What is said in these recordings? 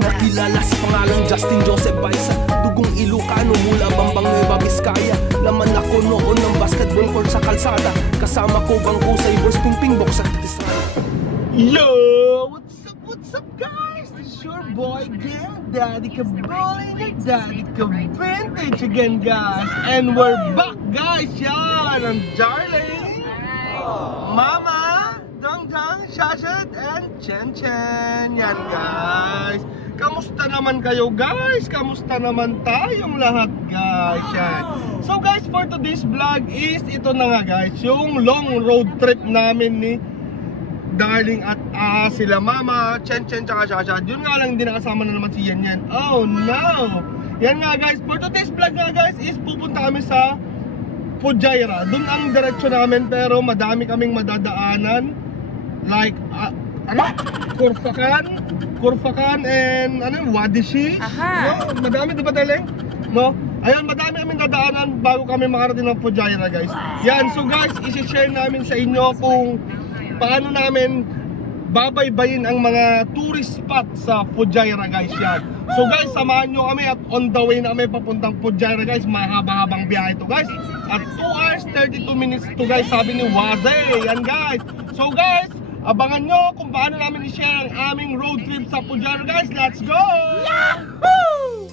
Nakilala sa pangalang Justin Joseph Baisa, dugong Ilocano mula Bambang Nueva Vizcaya. Laman ako noon ng basketball court sa kalsada, kasama ko bangko sa Ibors Pingping Box at Estrada. Yo! What's up guys? It's your boy again, Daddy Kaboling and Daddy Ka-Vintage again guys. And we're back guys, yan! Ang darling Mama, Dongdong, Shashat, and Chen Chen. Yan guys. Kamusta naman kayo guys? Kamusta naman tayong lahat guys? Yan. So guys, for today's vlog is ito na nga guys, yung long road trip namin ni Darling at sila Mama, Chen Chen, tsaka Shashat. Yun nga lang, hindi nakasama na naman si Yan Yan. Oh no! Yan nga guys, for today's vlog nga guys is pupunta kami sa Fujairah. Doon ang diretsyo namin, pero madami kaming madadaanan. Like, Kurfakan and Wadishi. No? Madami, diba Darling? No? Ayan, madami kaming dadaanan bago kami makarating ng Fujairah guys. Yan, so guys, isi-share namin sa inyo kung paano namin babaybayin ang mga tourist spot sa Fujairah guys. Yan. So guys, samahan nyo kami at on the way na kami papuntang Fujairah guys. Mahaba-habang biyahe to guys. At 2 hours 32 minutes to guys, sabi ni Waze. Yan guys. So guys, abangan nyo kung paano namin i-share ang aming road trip sa Fujairah guys. Let's go! Yahoo!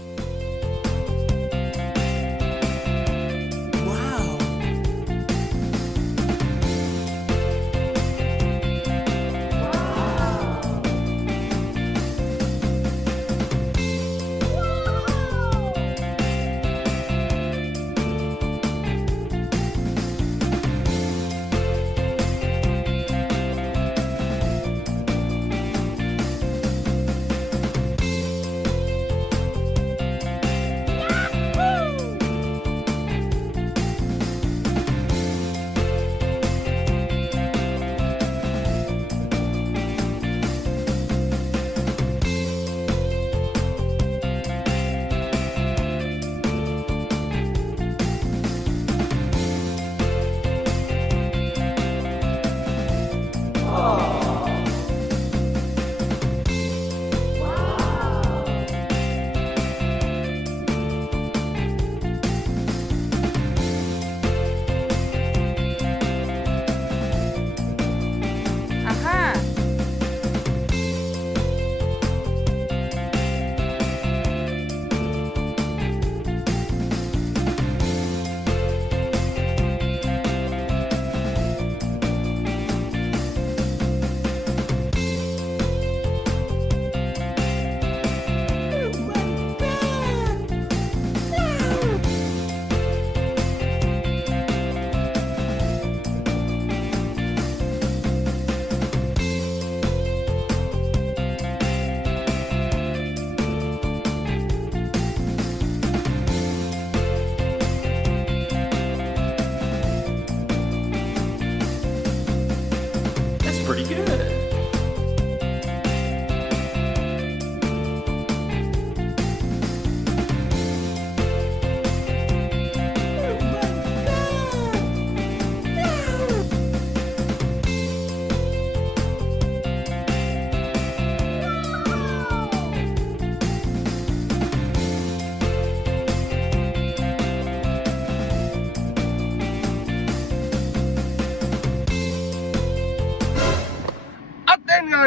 Pretty good.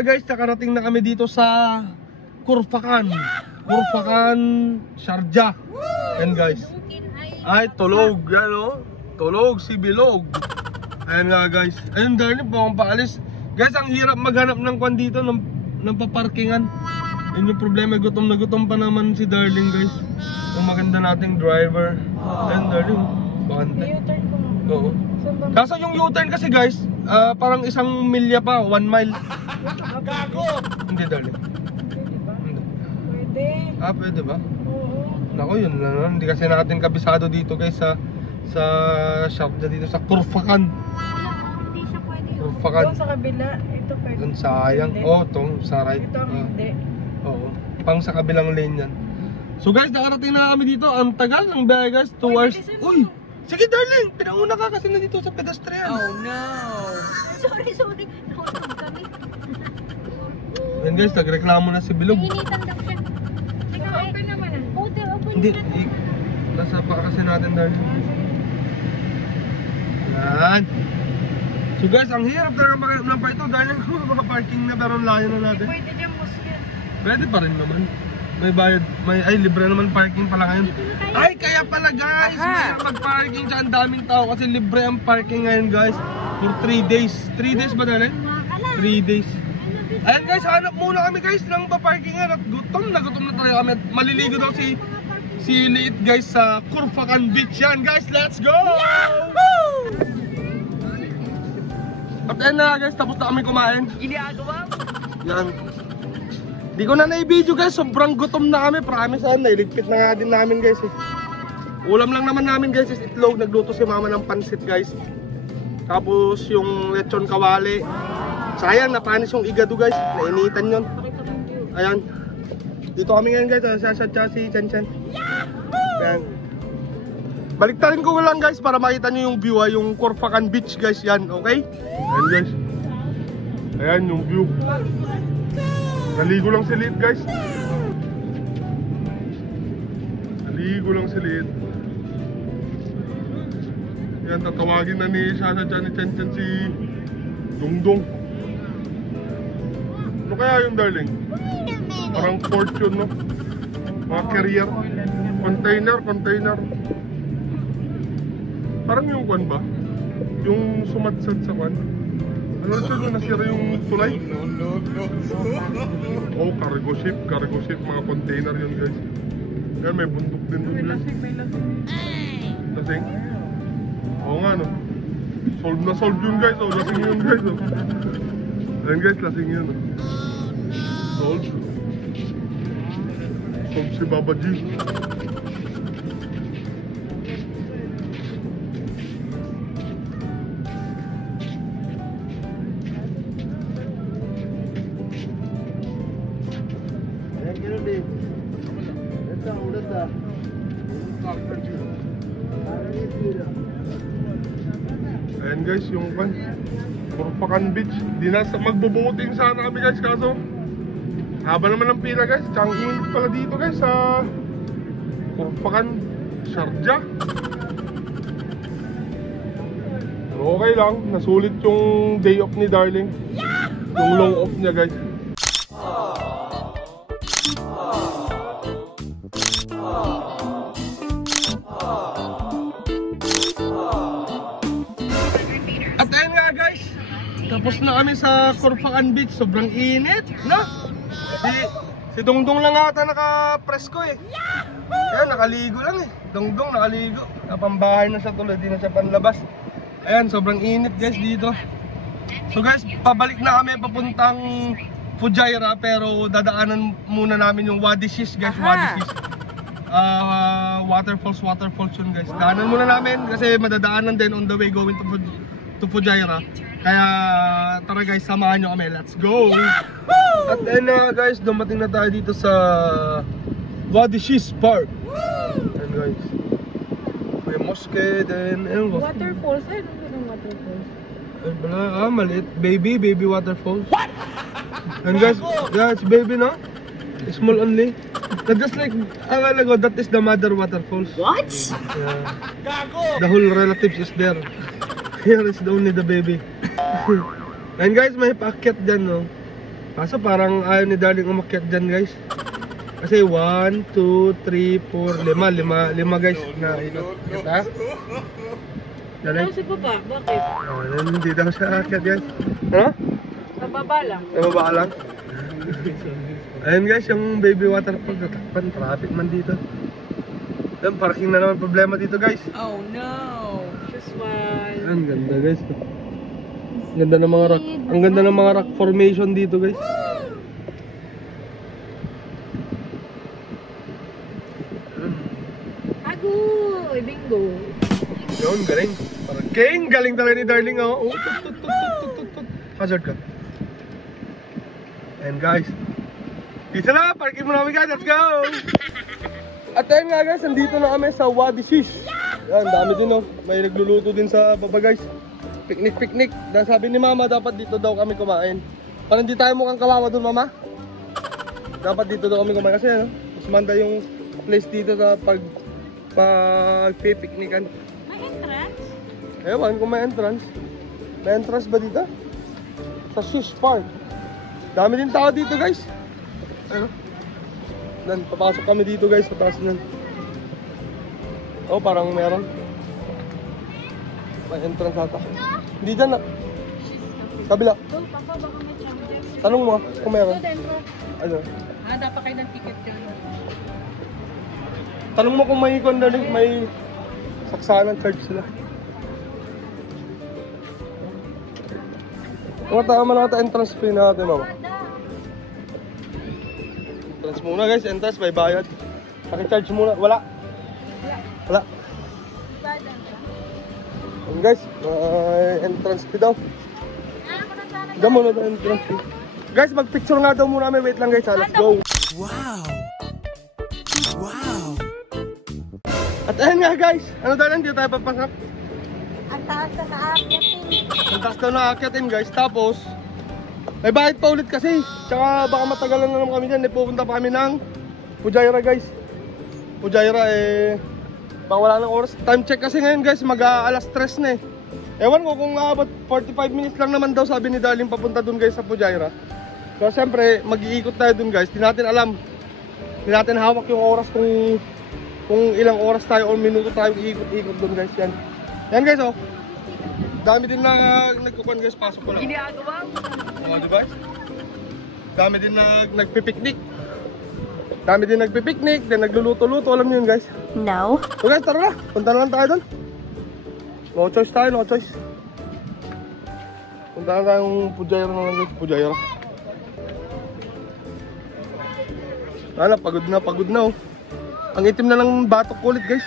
Guys, nakarating na kami dito sa Kurfakan, Sharjah. Yan guys. Ay, tulog. Yan o. Tulog si Bilog. Ayan nga guys. Ayun Darling, bawang paalis. Guys, ang hirap maghanap ng kwan dito, ng paparkingan. Yun yung problema, gutom na gutom pa naman si Darling guys. Ang maganda nating driver. Ayun Darling, bakante. Oo. Kaso yung U-turn kasi guys, parang 1 milya pa, 1 mile. Gago! Hindi Darling. Hindi. Pwede. Pwede ba? Oo. Naku, yun lang. Hindi kasi natin kabisado dito guys sa shop na dito sa Kurfakan. Hindi siya pwede. Kurfakan. Doon sa kabila, ito pwede. Doon sayang. Tong sa right. Ito hindi. Oo. Pang sa kabilang lane yan. So guys, nakarating na kami dito. Ang tagal ng biyahe guys, 2 hours. Uy! Sige Darling, pinauna ka kasi nandito sa pedestrian. Oh no! Sorry. Nakunod kami. Yan guys, nagreklamo na si Bilog. Nainitan daw siya. Open naman ah. Open Hindi, nasa paa kasi natin dahil. Yan. So guys, ang hirap talaga ng pa ito dahil mga parking na pero layo na natin. Pwede dyan mo siya. Pwede pa rin naman. May bayad, libre naman parking pala ngayon. Ay, kaya pala guys, mahirap mag-parking siya, ang daming tao kasi libre ang parking ngayon guys. For 3 days. 3 days ba dali? 3 days. Ayan guys, hanap muna kami guys ng pa-parkingan at gutom na talaga kami. Maliligo daw si Liit guys sa Kurfakan Beach. Yan guys, let's go! At ayun na guys, tapos na kami kumain. Ginagawa mo? Yan. Di ko na na-video guys, sobrang gutom na kami. Promise ako, nailigpit na nga din namin guys eh. Ulam lang naman namin guys is itlog. Nagluto si mama ng pansit guys. Tapos yung lechon kawali. Sayang, napanis yung igado guys. Nainitan yun. Ayan. Dito kami ngayon guys, sa si Chan. Ayan. Baliktarin ko lang guys para makita nyo yung view yung Kurfakan Beach guys yan, okay? Ayan guys. Ayan yung view. Naligo lang si Liit guys. Naligo lang si Liit. Yan, tatawagin na ni Shasha dyan ni Chen si Dongdong. Ano kaya yung darling? Parang fortune no? Mga carrier. Container. Parang yung kwan ba? Yung sumadsad sa kwan? Ano siya yung nasira yung tulay? Oh, cargo ship, mga container yun guys. Yan, may bundok din dun guys. Lasing? Oo nga no. Solve yun guys, oh. Lasing yun guys, oh. Ayan guys, lasing yun, oh. Solve si Baba G. Ayan guys, yung kan Kurfakan Beach. Di na magbo-boating sana kami guys, kaso haba naman ng pila guys. Tsang init pala dito guys sa Kurfakan Sharjah. Pero okay lang, nasulit yung day off ni Darling. Yung long off niya guys. At ayun nga guys, tapos na kami sa Kurfakan Beach. Sobrang init, no? Si Dongdong lang ata naka-presko eh. Ayan, nakaligo lang eh. Dongdong nakaligo. Napambahay na siya tuloy, di na siya panlabas. Ayan, sobrang init guys dito. So guys, pabalik na kami papuntang Fujairah, pero dadaanan muna namin yung Wadi Shish guys. Wadi Shish. Waterfalls yun guys. Daanan muna namin kasi madadaanan din on the way going to Fujairah. Kaya tara guys, samahan nyo kami. Let's go! At ayun na guys, dumating na tayo dito sa Wadi Shish Park. Ayan guys, may mosque din. Waterfalls? Ay, ano yung waterfalls? Ay bala, maliit. Baby waterfalls. What? And guys, yeah, it's baby no? Small only. Just like a while ago, that is the mother waterfalls. What? Yeah. The whole relatives is there. Here is only the baby. And guys, may paakyat dyan no. Kaso parang ayaw ni Darling umakyat dyan guys. Kasi 1, 2, 3, 4, 5 guys na ikot. Ha? Darling? Ano si Papa? Bakit? Hindi daw siya aakyat guys. Ha? Nababa lang. Nababa lang? Ayun guys, yung baby waterfall. Natakpan, traffic man dito. Yan, parking na naman problema dito guys. Oh no! Just one. Ang ganda guys. Ganda ng mga rock. Ang ganda ng mga rock formation dito guys. Agoy! Bingo! Yun, galing. Parang king, galing talaga ni Darling oh. Tut. Hazard ka. And guys, pizza na, parking mo namin guys, let's go! At ayun nga guys, nandito na kami sa Wadi Shish. Yan, dami din oh. May nagluluto din sa baba guys. Picnic. Sabi ni mama, dapat dito daw kami kumain. Parang hindi tayo mukhang kawawa dun mama. Dapat dito daw kami kumain kasi ano, Mas manda yung place dito sa pag-picnican. May entrance? Ewan kung may entrance. May entrance ba dito? Sa Swiss Park. Dami din tao dito guys. Ano? Nan, papasok kami dito guys sa taas nan. Oh, parang meron. May entrance ata. Hindi dyan na. Kabila. Go, papa, baka may champions. Tanong mo kung meron. Go, dentro. Ano? Dapat kayo ng ticket yun. Tanong mo kung may may saksanan church sila. Tama na ata entrance fee natin, mama. Entrance muna guys, entrance may bayad. Paki-charge muna, wala. Wala. Ayan guys, entrance fee daw. Diyan muna ito entrance fee. Guys, mag-picture nga daw muna kami. Wait lang guys, let's go. Wow! Wow! At ayan nga guys, ano daw lang, dito tayo papasok. Ang taas na naakyatin. Ang taas daw naakyatin guys, tapos may bayad pa ulit kasi. Tsaka baka matagalan na naman kami dyan. Pupunta pa kami ng Fujairah guys. Fujairah baka wala ng oras. Time check kasi ngayon guys, mag-alas 3 na eh. Ewan ko kung about 45 minutes lang naman daw sabi ni Darling papunta dun guys sa Fujairah. So siyempre mag-iikot tayo dun guys. Di natin alam, di natin hawak yung oras kung ilang oras tayo o minuto tayo iikot-ikot dun guys. Yan guys oh. Dami din na nagkukuhan guys, pasok ko lang. Ginagawa mo. Diba? Dami din na nagpipiknik. Dami din nagpipiknik, din nagluluto-luto, alam niyo yun guys. No. So guys, tara na. Punta na lang tayo doon. No choice tayo, no choice. Punta na tayong Fujairah na lang guys, Fujairah. Pagod na oh. Ang itim na ng batok kulit guys.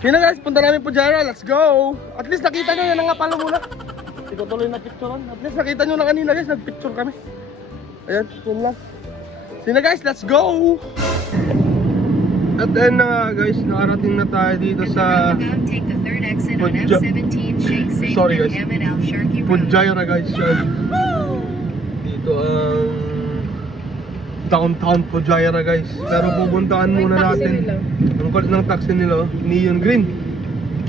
Sige na guys, punta namin Fujairah, let's go! At least nakita nyo, yan ang nga pala muna. Hindi ko tuloy na picturean. At least nakita nyo na kanina guys, nagpicture kami. Ayan, yun lang. Sige na guys, let's go! At then na nga guys, nakarating na tayo dito sa Sorry guys, Fujairah guys yan. Dito ang downtown Fujairah guys. Pero pupuntaan muna natin ang code ng taxi nila, neon green.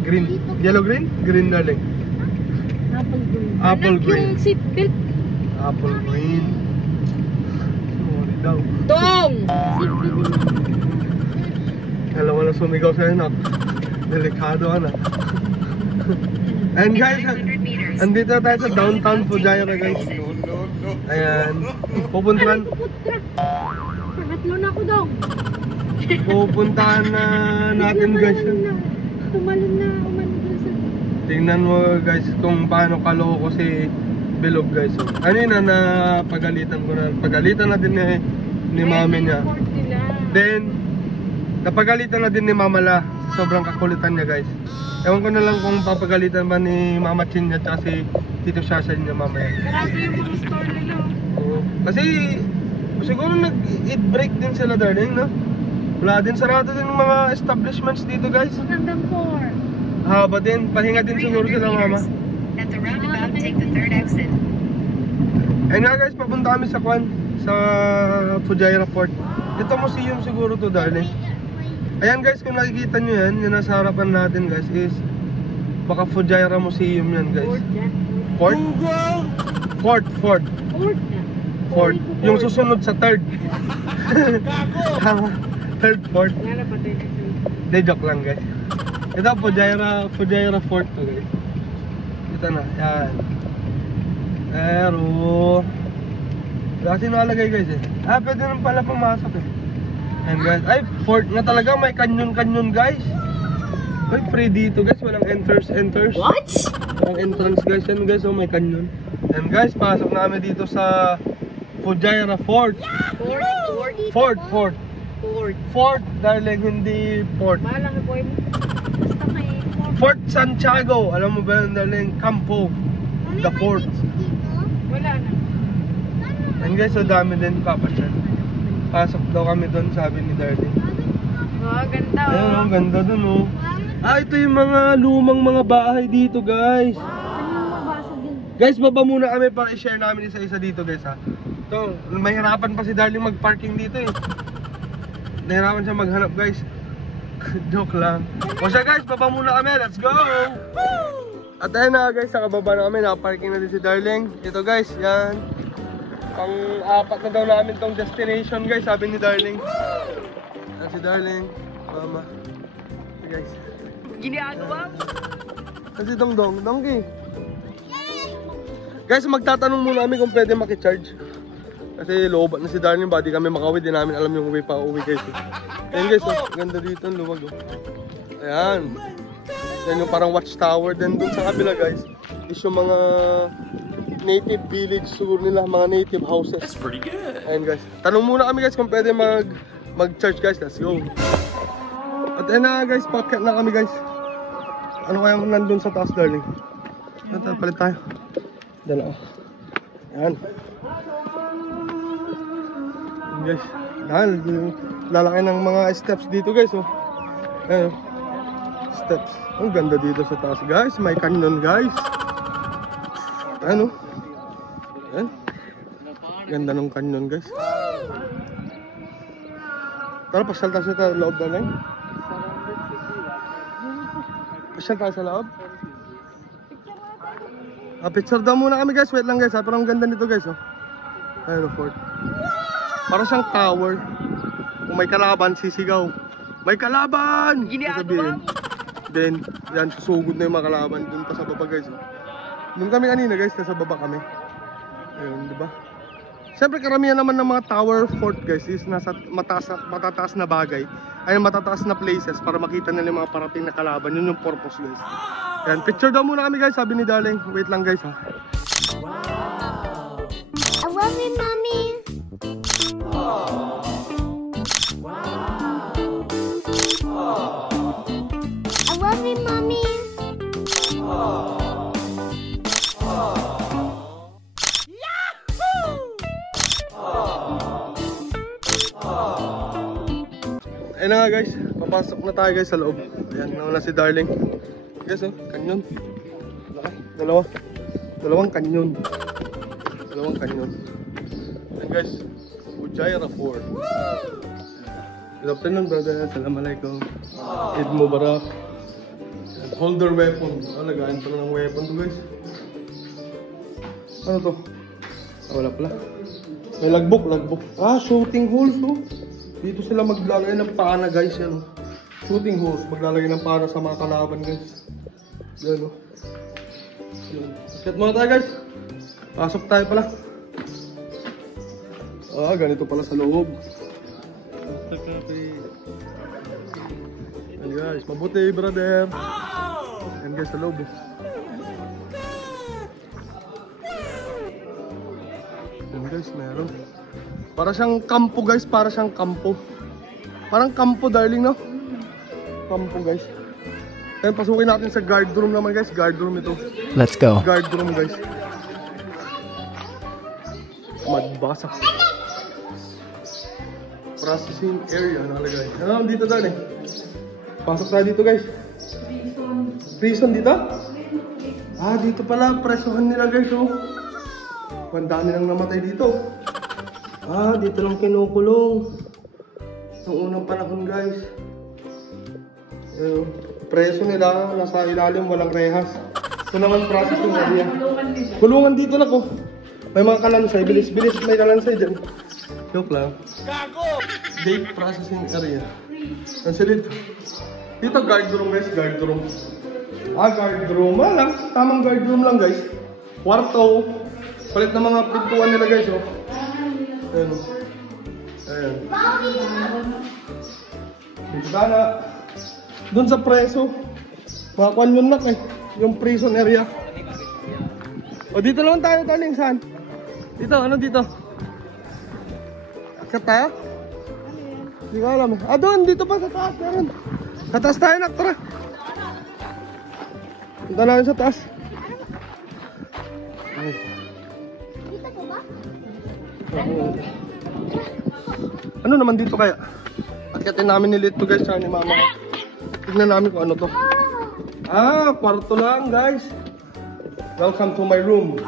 Green, yellow green? Green darling. Apple green. Apple green. Yung seatbelt. Apple green. Sorry daw. Dong! Alam mo na sumigaw sa'yo na. Delikado ka na. And guys, andito tayo sa downtown Fujairah guys. Ayan. Pupuntahan. Pangatlo na ako dong. Pupuntahan na natin guys. Tumalon na umanin sa... Tingnan mo guys kung paano kaloko si Bilog guys. Ano yun na pagalitan ko na. Pagalitan na din ni mami niya. Then, napagalitan na din ni Mama La. Sobrang kakulitan niya guys. Ewan ko na lang kung papagalitan ba ni Mama Chin niya at si Tito Shasha niya mamaya. Marami yung mga store nila. Oo. Kasi siguro nag-eat break din sila darling, no? Wala din, sarado din ng mga establishments dito guys. Hanggang 4. Haba din, pahinga din siguro sila mama. At the roundabout, take the third exit. Ayun nga guys, papunta kami sa Kwan, sa Fujairah Port. Ito museum siguro to darling. Ayan guys, kung nakikita nyo yan, yung nasa harapan natin guys is baka Fujairah Museum yan guys. Fort? Fort, Fort. Fort. Yung susunod sa third. Third Fort. Wala pa tayo kasi. De joke lang guys. Ito Fujairah Fort to guys. Ito na, yan. Pero kasi nakalagay guys eh. Pwede naman pala pumasok eh. And guys, ay fort na talaga, may canyon guys. May free dito guys, walang enters. What? Walang entrance guys, yan guys, oh may canyon. And guys, pasok na kami dito sa Fujairah Fort. Fort, darling, hindi port. Bahala ka boy mo. Basta may Fort Santiago, alam mo ba yun darling? Campo, the fort. wala na. And guys, so dami din papasyan. Pasok daw kami doon, sabi ni darling. Oh, ganda oh. Ayun, ang ganda dun oh. Ito yung mga lumang mga bahay dito guys. Ano yung mabasa din? Guys, baba muna kami para i-share namin isa-isa dito guys ha. Ito, mahirapan pa si darling mag-parking dito eh. Nahirapan siya maghanap guys. Joke lang. O siya guys, baba muna kami. Let's go! At ayun na guys, nakababa na kami. Nakaparking na din si Darling. Ito guys, yan. Pang-apat na daw namin tong destination guys, sabi ni Darling. Yan si Darling. Mama. Okay, guys. Ginagawa mo? Yan si Dongdong. Dongki. Guys, magtatanong muna kami kung pwede makicharge. Kasi loobat na si Darling, badi kami makawid. Di namin alam yung way pa uwi guys. Ayan guys, oh. Ganda dito, ang luwag oh. Ayan. Yan yung parang watchtower. Then dun sa kabila guys, is yung mga native village siguro nila, mga native houses. That's pretty good. Ayan guys. Tanong muna kami guys kung pwede mag-charge guys. Let's go. At ayan na guys, packet na kami guys. Ano kayang nandun sa taas Darling? Ito, palit tayo. Dala. Ayan. Guys, dahil lalaki ng mga steps dito guys oh. Ayan, steps. Ang ganda dito sa taas guys. May canyon guys. Ayan oh. Ayan. Ganda ng canyon guys. Tara, pasyal tayo sa loob na lang. Pasyal tayo sa loob. Picture daw muna kami guys. Wait lang guys ha. Parang ganda nito guys oh. Ayan oh, fort. Para siyang tower. Kung may kalaban, sisigaw. May kalaban! Sasabihin. Then, yan, susugod na yung mga kalaban. Doon pa sa baba guys. Doon kami kanina guys, nasa baba kami. Ayun, di ba? Siyempre karamihan naman ng mga tower fort guys is nasa matataas na bagay. Ay matataas na places para makita nila yung mga parating na kalaban. Yun yung purpose guys. Yan, picture daw muna kami guys, sabi ni Darling. Wait lang guys ha. I love you, mommy. I love you, mommy. Ayun na nga guys, papasok na tayo guys sa loob. Ayan, nauna si Darling. Guys oh, kanyon. Dalawang kanyon. Dalawang kanyon. Ayan guys, Ujjaira Fort. Good afternoon brother, assalamualaikum. Eid Mubarak. Holder weapon. Lagayan pa ng weapon to guys. Ano to? Wala pala. May lagbok. Shooting holes oh. Dito sila maglalagay ng pana guys, yan oh. Shooting holes, maglalagay ng pana sa mga kalaban guys. Yan oh. Set muna tayo guys. Pasok tayo pala. Ganito pala sa loob. Yan guys, mabuti brother. Yan guys sa loob eh. Yan guys, meron. Para siyang kampo guys, para siyang kampo. Parang kampo Darling no? Kampo guys. Then pasukin natin sa guard room naman guys, guard room ito. Let's go. Guard room guys. Magbasa. Processing area nakalagay. Ano dito Darling? Pasok tayo dito guys. Prison dito? Dito pala, presohan nila guys oh. Bandaan nilang namatay dito. Dito lang kinukulong. Noong unang panahon guys. Preso nila, nasa ilalim, walang rehas. Ito naman processing area. Kulungan dito na ko. May mga kalansay, bilis may kalansay dyan. Joke lang. Date processing area. Ang silid. Dito guard room guys, guard room. Guard room. Lang, tamang guard room lang guys. Kwarto. Palit na mga pintuan nila guys oh. Ayan. Ayan. Sana doon sa preso. Makakuan yun nak eh. Yung prison area. O dito lang tayo Darling, saan? Dito, ano dito? Akit tayo? Hindi ko alam. Doon, dito pa sa taas. Meron. Sa taas tayo nak, tara. Punta namin sa taas. Ay. Dito po ba? Ano naman dito kaya? Akitin namin ni Lito guys, ni Mama. Tignan namin kung ano to. Kwarto lang guys. Welcome to my room.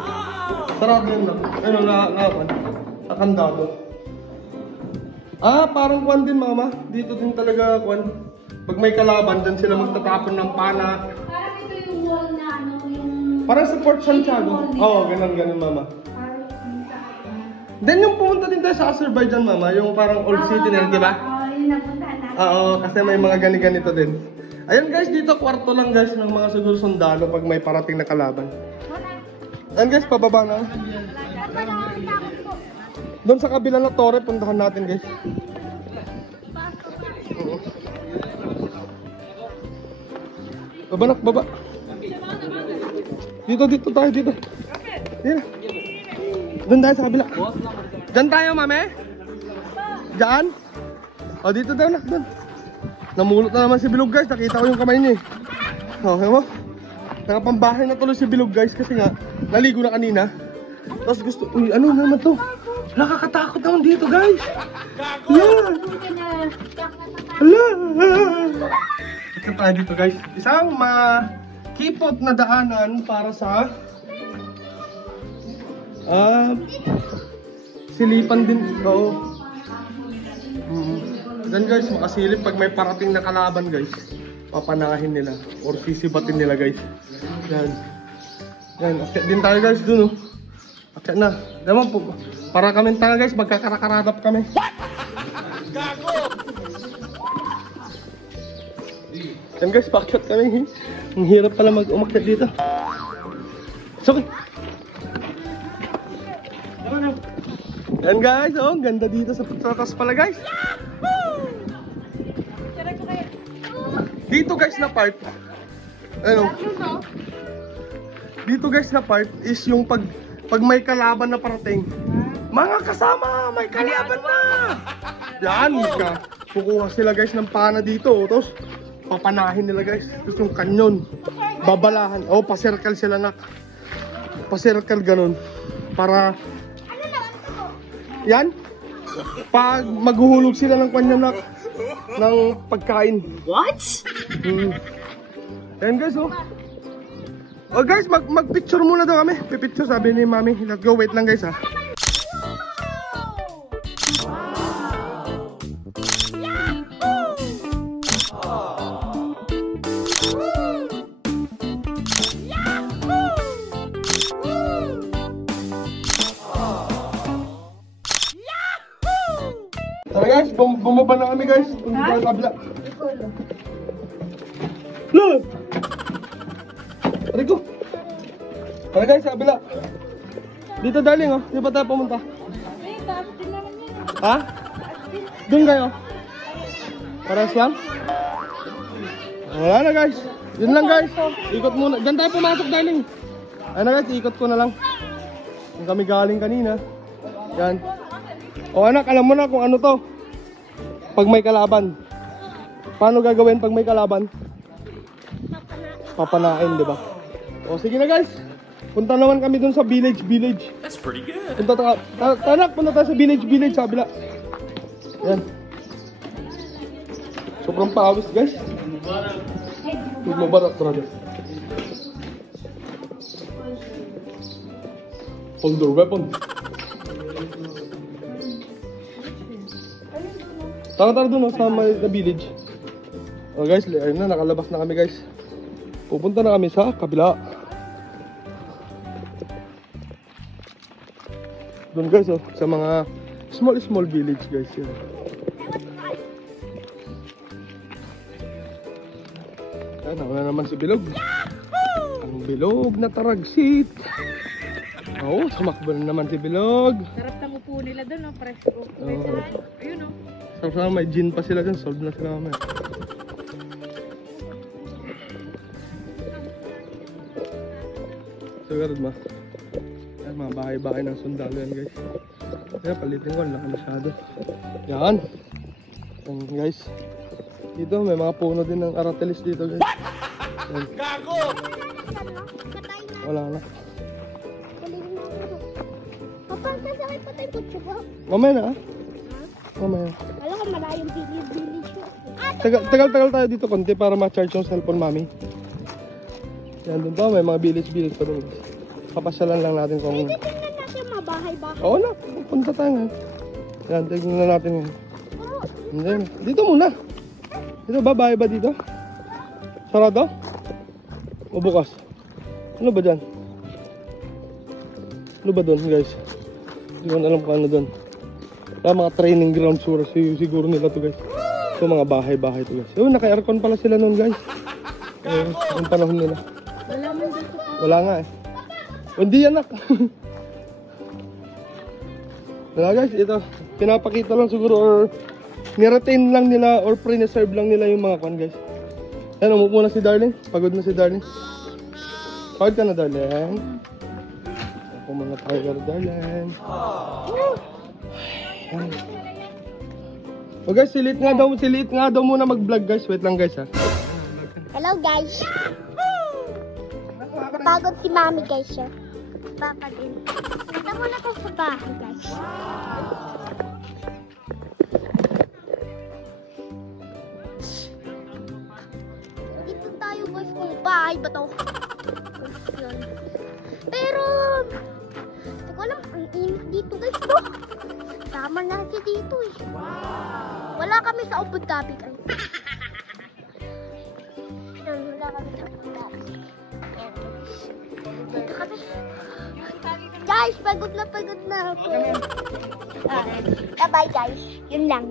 Sarado yun lang. Ano nakandado. Parang kwan din mama. Dito din talaga kwan. Pag may kalaban, dyan sila magtatapon ng pana. Parang ito yung wall na ano, yung... Parang sa Fort Santiago. Oo, ganun mama. Then yung pumunta din tayo sa Azerbaijan mama, yung parang old city na, di ba? Yung napuntahan natin. Oo, kasi may mga ganito din. Ayun guys, dito kwarto lang guys ng mga siguro sundalo pag may parating na kalaban. Ayun guys, pababa na. Doon sa kabila na tore, puntahan natin guys. Oo. Baba nak, baba. Dito tayo, dito. Dito. Doon tayo sa kabila. Diyan tayo, mame? Diyan? O, dito daw nak, doon. Namulot na naman si Bilog guys, nakita ko yung kamay niya eh. Okay mo? Nakapambahay na tuloy si Bilog guys kasi nga, naligo na kanina. Tapos gusto, uy ano naman to? Nakakatakot naman dito guys. Yeah. Hala. Ito tayo dito guys. Isang makipot na daanan para sa silipan din. Oo. Then guys, makasilip pag may parating na kalaban guys, papanahin nila or sisibatin nila guys. Yan. Yan, akyat din tayo guys dun oh. Akyat na. Naman po, para kami tanga guys, magkakarakaratab kami. Gago! Yan guys, paakyat kami. Ang hirap pala umakyat dito. Sorry. Yan guys, oh, ganda dito sa tatas pala guys. Dito guys na part, ano? Dito guys na part is yung pag may kalaban na parating. Mga kasama, may kalaban na! Yan, kukuha sila guys ng pana dito. Tapos, papanahin nila guys. Tapos yung kanyon, babalahan. O, pasirkal sila nak. Pasirkal ganun. Para, yan. Pag maghuhulog sila ng kanyon nak, ng pagkain. What? Ayan guys oh. Oh guys, mag-picture muna daw kami. Pipicture sabi ni mami. Let's go, wait lang guys ha. Tara guys, bumaba na kami guys. Punta sa kabila. Look! Rico! Tara guys, sa kabila. Dito darling oh, di ba tayo pumunta? Ha? Doon kayo? Paras lang? Wala na guys. Yun lang guys. Ikot muna. Diyan tayo pumasok darling. Ano guys, ikot ko na lang. Yung kami galing kanina. Yan. O anak, alam mo na kung ano to. Pag may kalaban. Paano gagawin pag may kalaban? Papanain, di ba? O sige na guys. Punta naman kami dun sa village. That's pretty good. Punta punta tayo sa village sa kabila. Yan. Sobrang pawis guys. Mubarak brother. Hold your weapon. Tara doon sa may village. Oh guys, ayun na, nakalabas na kami guys. Pupunta na kami sa kabila. Doon guys oh, sa mga small village guys yan. Ayan, wala naman si Bilog. Ang Bilog na taragsit. Oo, sumakbo na naman si Bilog. Sarap na upo nila doon, no? Presko. Ayun, no? Sarap may gin pa sila dyan, solve na sila mamaya. Sugarad ma. Yan, mga bahay-bahay ng sundalo yan guys. Kaya palitin ko, ang laki masyado. Yan. Yan guys. Dito may mga puno din ng aratelis dito guys. Yan. Gago! Wala na. Papa, sasakay pa tayo kutsi ko. Mamaya na ah. Mamaya. Alam ko malayong village ko. Tagal tayo dito konti para ma-charge yung cellphone mami. Yan doon daw, may mga village pa doon. Papasyalan lang natin kung... Tingnan natin mga bahay-bahay. Oo na, punta tayo nga. Yan, tignan na natin yan. Hindi. Dito muna. Dito ba? Bahay ba dito? Sarado? O bukas? Ano ba dyan? Ano ba doon guys? Hindi ko alam kung ano doon. Mga training ground siguro nila to guys. So mga bahay-bahay to guys. Yun, naka-aircon pala sila noon guys. Yung panahon nila. Wala man dito. Wala nga eh. Hindi anak. Wala guys, ito. Pinapakita lang siguro or niretain lang nila or pre-reserve lang nila yung mga kwan guys. Ayan, umupo na si Darling. Pagod na si Darling. Pagod ka na Darling. Ako mga tayo Darling. Ayan. O guys, silit nga daw muna mag-vlog guys. Wait lang guys ha. Hello guys. Napagod si Mami guys. Papa din. Punta muna ko sa bahay guys. Dito tayo guys kung bahay ba to. Yun. Pero hindi ko alam, ang init dito guys to. Tama na siya dito eh. Wala kami sa Ubud Gabi guys. Wala kami sa Ubud Gabi. Dito kami. Guys, pagod na ako. Bye guys. Yun lang.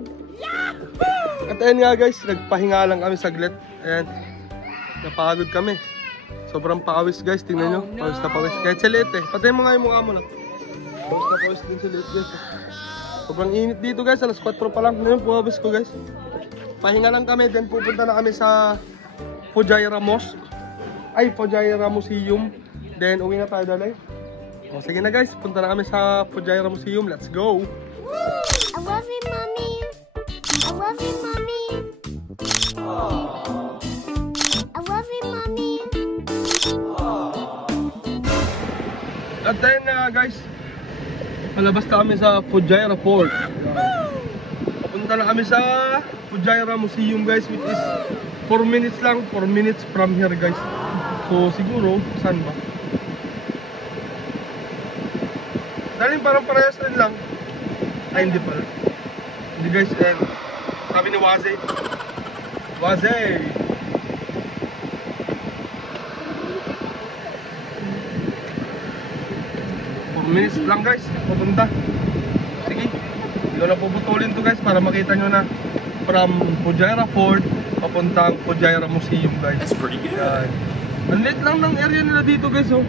At ayan nga guys, nagpahinga lang kami saglit. Ayan. Napagod kami. Sobrang pawis guys, tingnan nyo. Pawis na pawis. Kahit sa liit eh. Patayin mo nga yung mukha mo na. Pawis na pawis din sa liit guys. Sobrang init dito guys, alas 4 pa lang. Ano yung pawis ko guys. Pahinga lang kami, then pupunta na kami sa Fujairah Mosque. Ay, Fujairah Museum. Then uwi na tayo dalay. O sige na guys, punta na kami sa Fujairah Museum. Let's go! I love you, Mommy. I love you, Mommy. I love you, Mommy. At then guys, palabas na kami sa Fujairah Fort. Papunta na kami sa Fujairah Museum guys, which is 4 minutes lang, 4 minutes from here guys. So siguro, saan ba? Dahil parang parehas rin lang. Ay hindi pala. Hindi guys, sabi ni Waze. Waze! 4 minutes lang guys, papunta. Sige, hindi ko na puputulin to guys para makita nyo na from Fujairah Fort papuntang Fujairah Museum guys. That's pretty good. Yan. Ang liit lang ng area nila dito guys oh.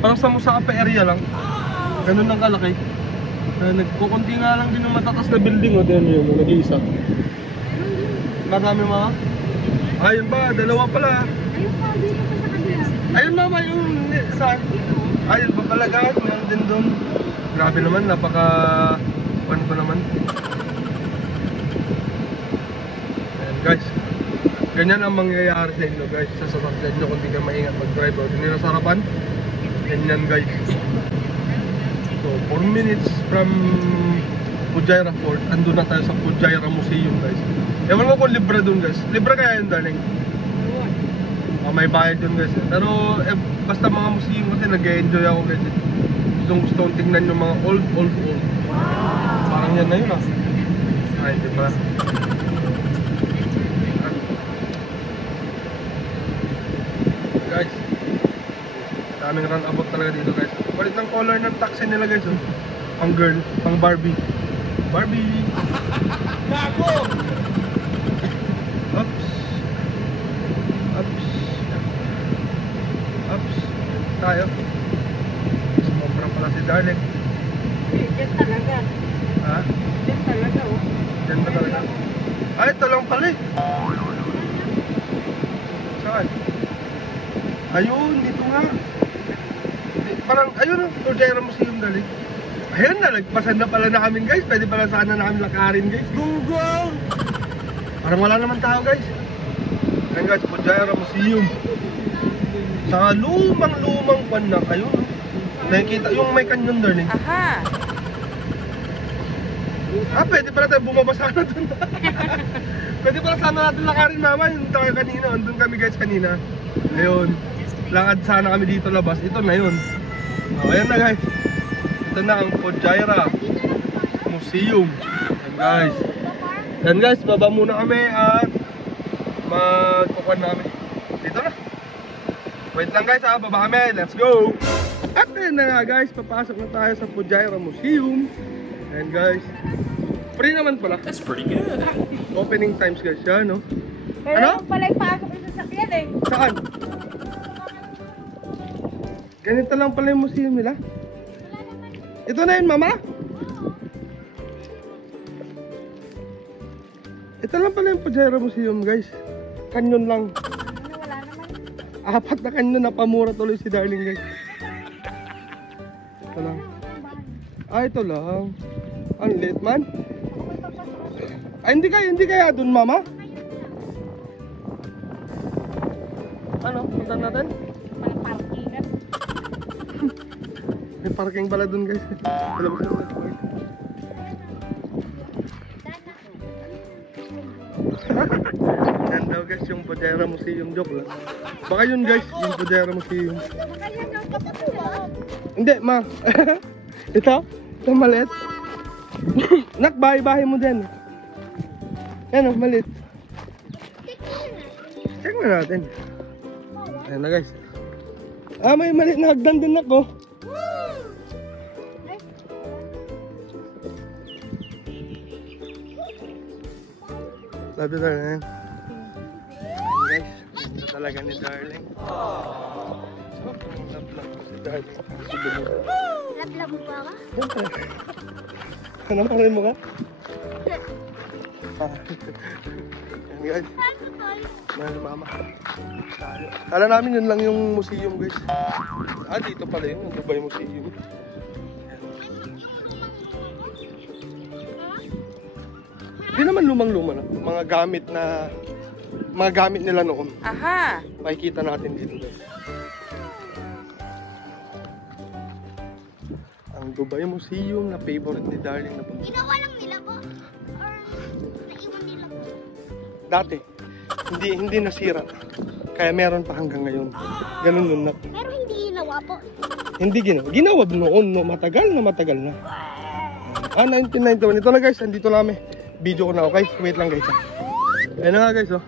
Parang sa Musapa area lang. Ganun lang kalaki. Nagkukunti nga lang din yung matatas na building oh. Then yun, nag-iisa. Marami mga. Ayun ba, dalawa pala. Ayun mama, yung saan? Ayun ba pala guys, meron din doon. Grabe naman, napaka ano pa naman. Ayan guys, ganyan ang mangyayari sa inyo guys. Sa sasakyan nyo kung di ka maingat mag-drive o hindi na sarapan. Ganyan guys. So 4 minutes from Fujairah Fort, andun na tayo sa Fujairah Museum guys. Ewan ko kung libre doon guys. Libre kaya yun darling? May bayad yun guys. Pero basta mga museum kasi nag-enjoy ako guys. Gusto kong tingnan yung mga old. Parang yan na yun ah. Ay hindi pa. Guys, daming roundabout talaga dito guys. Kulit ng color ng taxi nila guys oh. Pang girl, pang Barbie. Barbie! Gago! Oops. Tayo. Sumobra pala si Darling. Diyan talaga. Ha? Diyan talaga oh. Diyan ba talaga? Ay, ito lang pala eh. Saan? Ayun, dito nga. Parang, ayun oh, Fujairah Museum Darling. Ayun na, nagpasan na pala na kami guys. Pwede pala sana na kami lakarin guys. Google! Parang wala naman tao guys. Ayun guys, Fujairah Museum. Sa lumang pan na kayo. Nakikita yung may canyon Darling. Aha! Pwede pala tayo bumaba sana dun. Pwede pala sana natin lakarin mama. Yung tayo kanina, andun kami guys kanina. Ayun, lakad sana kami dito labas. Ito na yun. Ayan na guys. Ito na ang Fujairah Museum. Ayan guys. Yan guys, baba muna kami at magkukuhan namin. Dito na. Wait lang guys ha, baba kami. Let's go! At yun na nga guys, papasok na tayo sa Fujairah Museum. And guys, free naman pala. That's pretty good. Opening times guys, yan no? Pero Ano? yung pala ipasok yung sasakyan eh. Saan? Ganito lang pala yung museum nila? Ito na yun mama? Ito lang pala yung Fujairah Museum guys. Kanyon lang. Wala naman. 4 na kanyon na pamura tuloy si Darling guys. Ito lang. Ito lang. Ang late man. Hindi kaya dun mama? Ano? Punta natin? Pala parkingan. May parking pala dun guys. Talabas na natin. Yan daw guys yung Fujairah Museum. Joke lang. Baka yun guys, yung Fujairah Museum. Hindi ma. Ito? Ito maliit. Nak, bahay-bahay mo din. Yan o, maliit. Check mo natin. Ayan na guys. May maliit na hagdan din ako. Sabi na yan. Guys, ito talaga ni Darling. Love si Darling. Lab mo ba ka? Ano pa rin mo ka? Yan guys. Mahal mama. Kala namin yun lang yung museum guys. Dito pala yun. Dubai Museum. Hindi naman lumang-luma na. Mga gamit nila noon. Aha! Makikita natin dito guys. Ang Dubai Museum na favorite ni Darling na punta. Ginawa lang nila po? Or naiwan nila po? Dati, hindi nasira. Kaya meron pa hanggang ngayon. Ganun nun na. Pero hindi ginawa po. Hindi ginawa. Ginawa noon, no? Matagal na. 1991. Ito na guys, andito namin. Video ko na, okay? Wait lang guys. Ayan na nga guys, oh.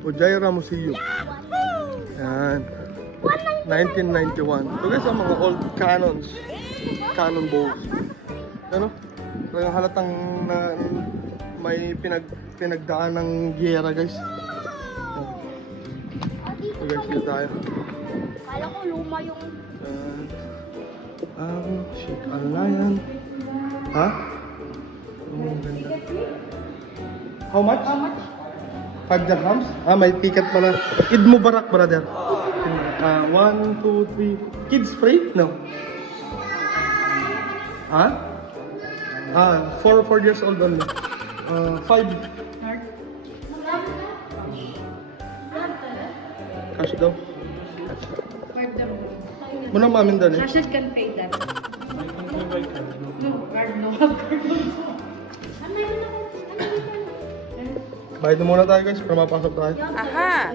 Fujairah Museum. Ayan. 1991. Ito guys, ang mga old cannon balls. Ano? Talagang halatang na may pinagdaan ng giyera guys. So guys, dito tayo. Kala ko luma yung... Shit, ano na yan? Ha? Ganda. How much? 5 dirhams? May ticket pala. Eid Mubarak, brother. 1, 2, 3. Kids free? No. 4 years old only. 5. Cash daw. Muna mamin doon eh. Rashid can pay that. No, card no. Bayad na muna tayo guys para mapasok tayo. Aha!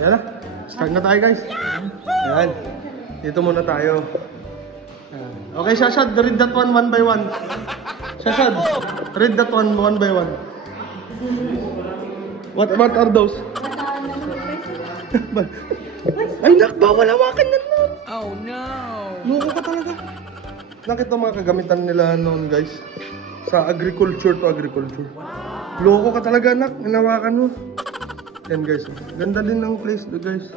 Ayan na. Start na tayo guys. Ayan. Dito muna tayo. Ayan. Okay, Shashad, read that one by one. Shashad, read that one by one. What are those? Ay, bawal hawakan na nun. Oh no! Loko ka talaga. Nakita mga kagamitan nila noon guys. Sa agriculture to agriculture. Loko ka talaga anak. Hinawakan mo. Yan guys. Ganda din ng place do guys.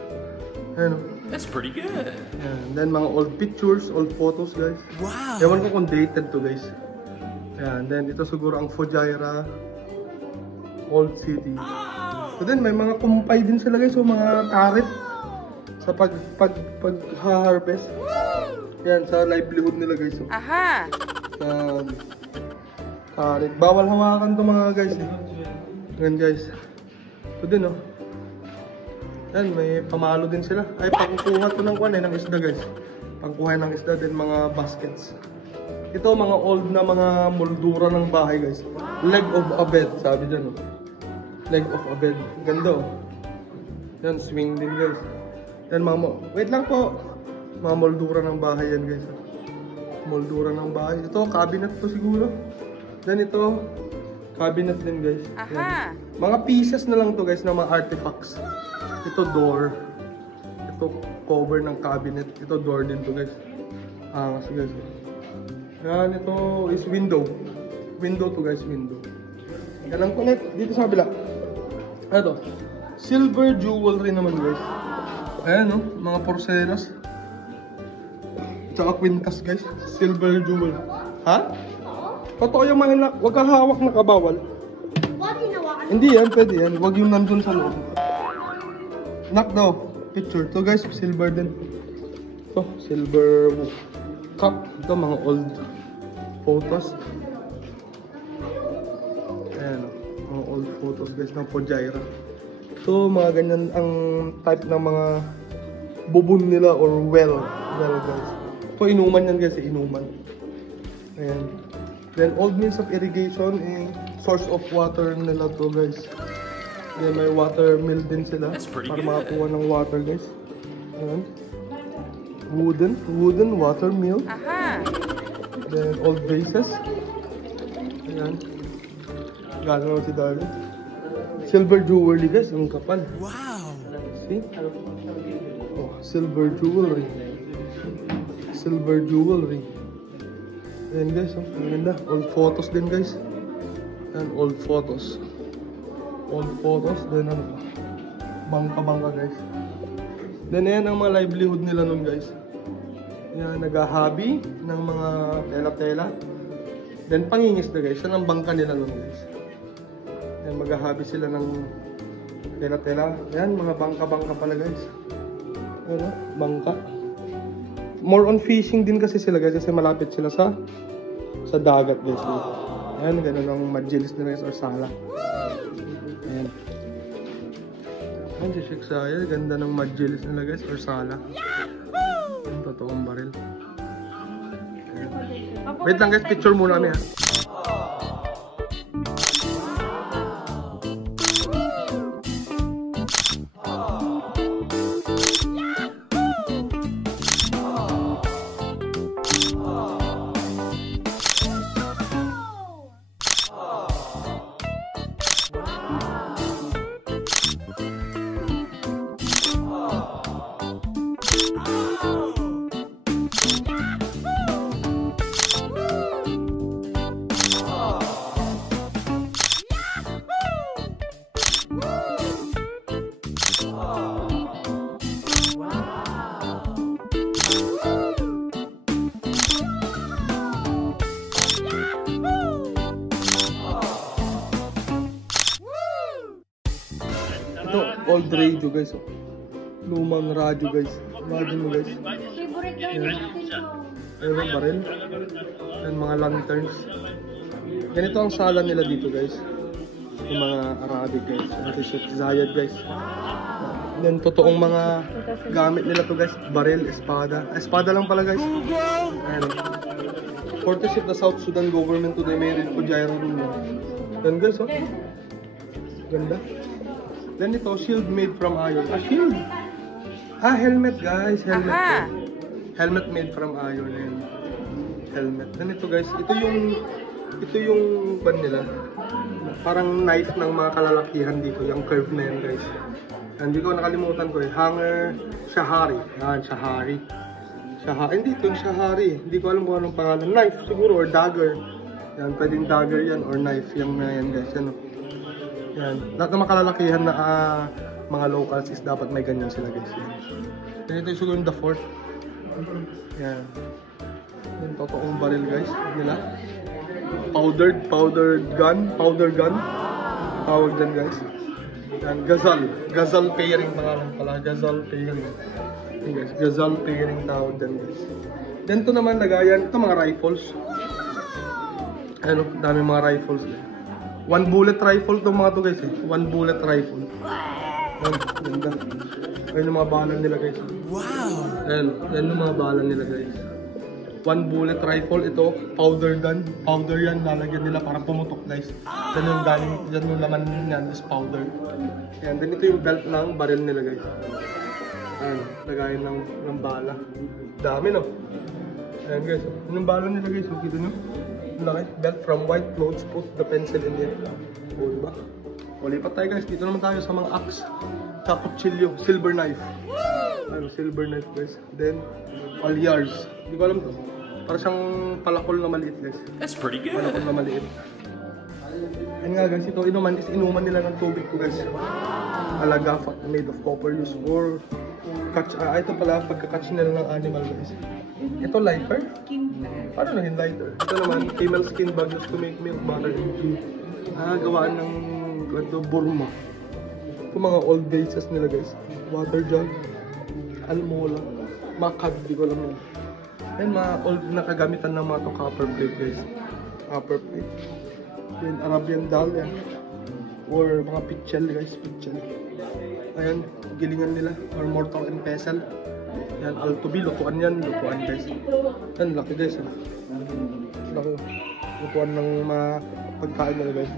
Ayan o. That's pretty good. Ayan. Then mga old pictures, old photos guys. Wow! Ewan ko kung dated to guys. Ayan. Then dito siguro ang Fujairah Old City. So then may mga kumpay din sila guys. So mga tarit. Sa pag-harvest. Yan, sa livelihood nila guys. So. Aha! Tarik. Bawal hawakan to mga guys. Yan guys. So din oh. Yan, may pamalo din sila. Ay, pangkuha to ng kwan ng isda guys. Pangkuha ng isda din mga baskets. Ito mga old na mga moldura ng bahay guys. Leg of a bed, sabi dyan oh. Leg of a bed. Ganda oh. Yan, swing din guys. Yan mga wait lang po. Mga moldura ng bahay yan guys. Moldura ng bahay. Ito, cabinet to siguro. Then ito, Cabinet din guys. Aha! Mga pieces na lang to guys na mga artifacts. Ito door. Ito cover ng cabinet. Ito door din to guys. Kasi guys. Yan, ito is window. Window to guys, window. Yan ang connect dito sa kabila. Ito. Silver jewelry naman guys. Ayan no, mga porcelas. Tsaka quintas guys. Silver jewelry. Ha? Totoo yung mahina. Huwag ka hawak na kabawal. Bakit hinawakan? Hindi yan, pwede yan. Huwag yung nandun sa loob. Knock daw. Picture. Ito guys, silver din. Ito, silver cup. Ito, mga old photos. Ayan, mga old photos guys ng Pujaira. So, mga ganyan ang type ng mga bubon nila or well. Well guys. Ito, inuman yan guys, inuman. Ayan. Then, old means of irrigation, source of water nila to guys. Then, may water mill din sila para makakuha ng water guys. Ayan. Wooden water mill. Aha! Then, old vases. Ayan. Gano'n si Darwin. Silver jewelry guys, ang kapal. Wow! See? Oh, silver jewelry. Silver jewelry. Ayan guys, ang ganda. Old photos din guys. Ayan, old photos. Old photos. Then ano pa? Bangka-bangka guys. Then ayan ang mga livelihood nila nun guys. Ayan, nag-hobby ng mga tela-tela. Then pangingis na guys. Yan ang bangka nila nun guys. Ayan, mag-hobby sila ng tela-tela. Ayan, mga bangka-bangka pala guys. Ayan, bangka. More on fishing din kasi sila guys kasi malapit sila sa dagat guys. Ayan, ganun ang madjilis nila guys or sala. Ayan. Ayan, si Sheikh Zayed. Ganda ng madjilis nila guys or sala. Ayan, totoong baril. Ayan. Wait lang guys, picture muna kami ha. Ito, old radio guys. Lumang radyo guys. Radyo mo guys. Favorite daw Ayan. natin. Ayun, baril. Ayan, mga lanterns. Ganito ang sala nila dito guys. Yung mga Arabic guys. Ito si Sheikh Zayed guys. Then totoong mga gamit nila to guys. Baril, espada. Espada lang pala guys. Ayan. Courtesy of the South Sudan government to the Merit Pujaira room. Yan guys, oh. Ganda. Then ito, shield made from iron. Shield! Helmet guys. Helmet. Aha! Helmet made from iron and helmet. Then ito guys, ito yung ban nila. Parang knife ng mga kalalakihan dito, yung curve na yan guys. Hindi ko nakalimutan ko hanger shahari. Yan, shahari. Hindi ito yung shahari. Hindi ko alam kung anong pangalan. Knife siguro or dagger. Yan, pwedeng dagger yan or knife. Yan na yan guys. Yan, yan. Lahat ng makalalakihan na mga locals is dapat may ganyan sila guys. Yan. Ito yung siguro yung the fort. Yan. Yan, totoong baril guys. Nila. Powder gun. Tawag dyan guys. Yan, Gazal pairing pangalan pala. Gazal pairing. Yan guys, Gazal pairing tawag dyan guys. Then ito naman lagayan. Ito mga rifles. Ano, dami mga rifles guys. One bullet rifle itong mga to guys eh. One bullet rifle. Yan, ganda. Ayun yung mga bala nila guys. Wow! Yan yung mga bala nila guys. One bullet rifle, ito, powder gun. Powder yan, lalagyan nila para pumutok guys. Yan yung galing, yan yung laman yan is powder. Yan, then ito yung belt ng baril nila guys. Ayan, lagayan ng bala. Dami no? Ayan guys, yun yung bala nila guys, kita nyo? Laki. Belt from white clothes, put the pencil in there. O, diba? O, lipat tayo guys. Dito naman tayo sa mga axe. Sa kutsilyo, silver knife. Ano, silver knife guys. Then, palyards. Hindi ko alam to. Para siyang palakol na maliit guys. That's pretty good. Palakol na maliit. Ayun nga guys, ito inuman is inuman nila ng tubig ko guys. Alaga made of copper use or catch. Ito pala pagka-catch nila ng animal guys. Ito lighter. Paano naging lighter? Ito naman camel skin bag used to make milk butter. Gawaan ng Burma. Ito mga old bases nila guys. Water jug, almola, makad, di ko alam yun. Ayan mga old na kagamitan ng mga to copper plate guys. Copper plate. Then Arabian doll yan. Or mga pichel guys, pichel. Ayan, gilingan nila. Or mortar and pestle. Ayan, altubi, lutuan yan. Lutuan guys. Ayan, laki guys. Laki. Lutuan ng mga pagkain nila guys.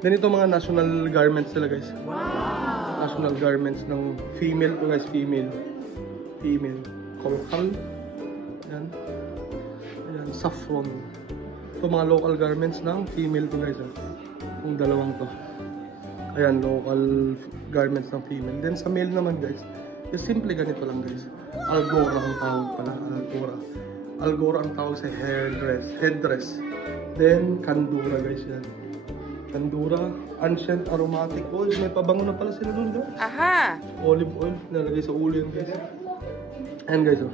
Then ito mga national garments nila guys. National garments ng female to guys, female. Female. Kolkal. Ayan. Ayan, saffron. Ito mga local garments ng female to guys. Yung dalawang to. Ayan, local garments ng female. Then sa male naman guys, is simple ganito lang guys. Algora ang tawag pala. Algora. Algora ang tawag sa headdress. Then kandura guys yan. Kandura, ancient aromatic oils. May pabango na pala sila doon guys. Aha! Olive oil, nalagay sa ulo yan guys. Ayan guys oh.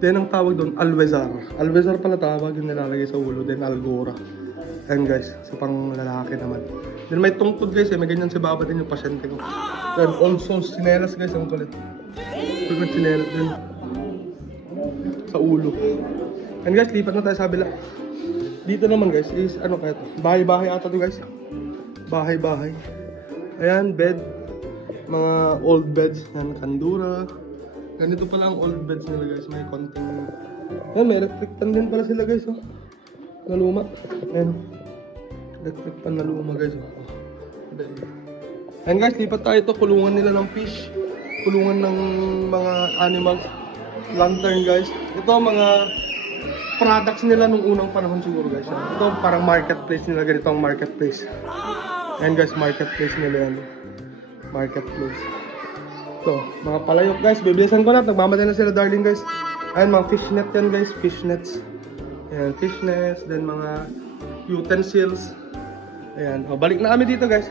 Then ang tawag doon, alwezar. Alwezar pala tawag yung nilalagay sa ulo. Then algora. Ayan guys, sa pang lalaki naman. Then may tungkod guys may ganyan sa baba din yung pasyente ko. Then also, sinelas guys, ang kulit. May sinelas din. Sa ulo. Ayan guys, lipat na tayo sa kabila. Dito naman guys is ano kaya to? Bahay-bahay ata to guys. Bahay-bahay. Ayan, bed. Mga old beds. Yan, kandura. Ganito pala ang old beds nila guys. May konting... Ayan, may electric pan din pala sila guys. Oh. Na luma. Ayan. Electric pan na luma guys. Oh. Ayan guys, lipat tayo ito. Kulungan nila ng fish. Kulungan ng mga animals. Lantern guys. Ito mga... products nila nung unang panahon siguro guys. Ito parang marketplace nila, ganito ang marketplace. Ayan guys, marketplace nila yan. Marketplace. Ito, mga palayok guys, bibilisan ko na. Nagmamatay na sila darling guys. Ayan, mga fishnet yan guys, fishnets. Ayan, fishnets, then mga utensils. Ayan, o, balik na kami dito guys.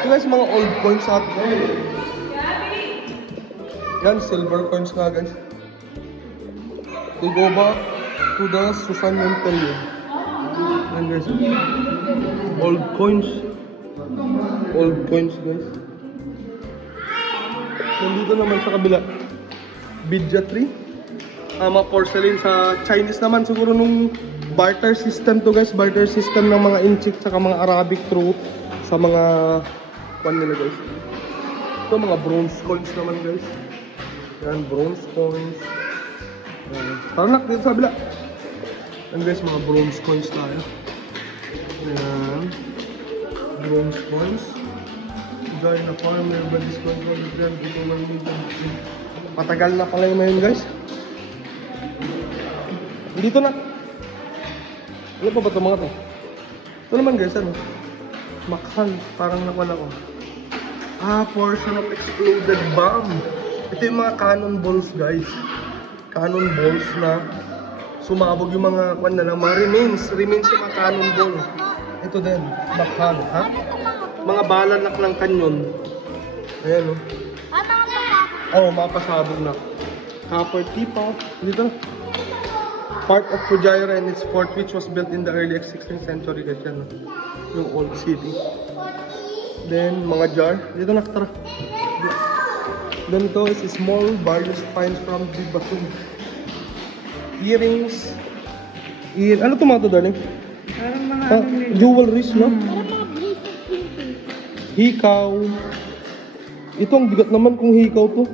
Ito guys, mga old coins sa atin. Yan, silver coins nga guys. They go back to the Sasanian period. Yan guys. Old coins. Old coins guys. Nandito naman sa kabila. Bidja tree. Mga porcelain sa Chinese naman. Siguro nung barter system to guys. Barter system ng mga inchik saka mga Arabic fruit sa mga kwan nila guys. Ito mga bronze coins naman guys. Yan, bronze coins. Parang dito sa kabila. Yan guys, mga bronze coins tayo. Yan. Bronze coins. Gaya na farm, everybody's control of them. Dito lang dito. Matagal na pala yung ngayon guys. Dito na. Ano pa ba ito mga to? Ito naman guys, ano? Makhan. Parang nakuha ko. Portion of exploded bomb. Ito yung mga cannonballs guys. Cannonballs na sumabog yung mga kwan na lang. Mga remains yung mga cannonball. Ito din, bakhan, ha? Mga balanak ng kanyon. Ayan o. Oh, mga pasabog na. Copper teapot. Dito. Part of Fujairah and its fort which was built in the early 16th century guys. Yan, yung old city. Then, mga jar. Dito na, tara. Then ito is small various finds from the basum. Earrings. Ano ito mga ito darling? Jewelries, no? Hikaw. Ito ang bigat naman kung hikaw to.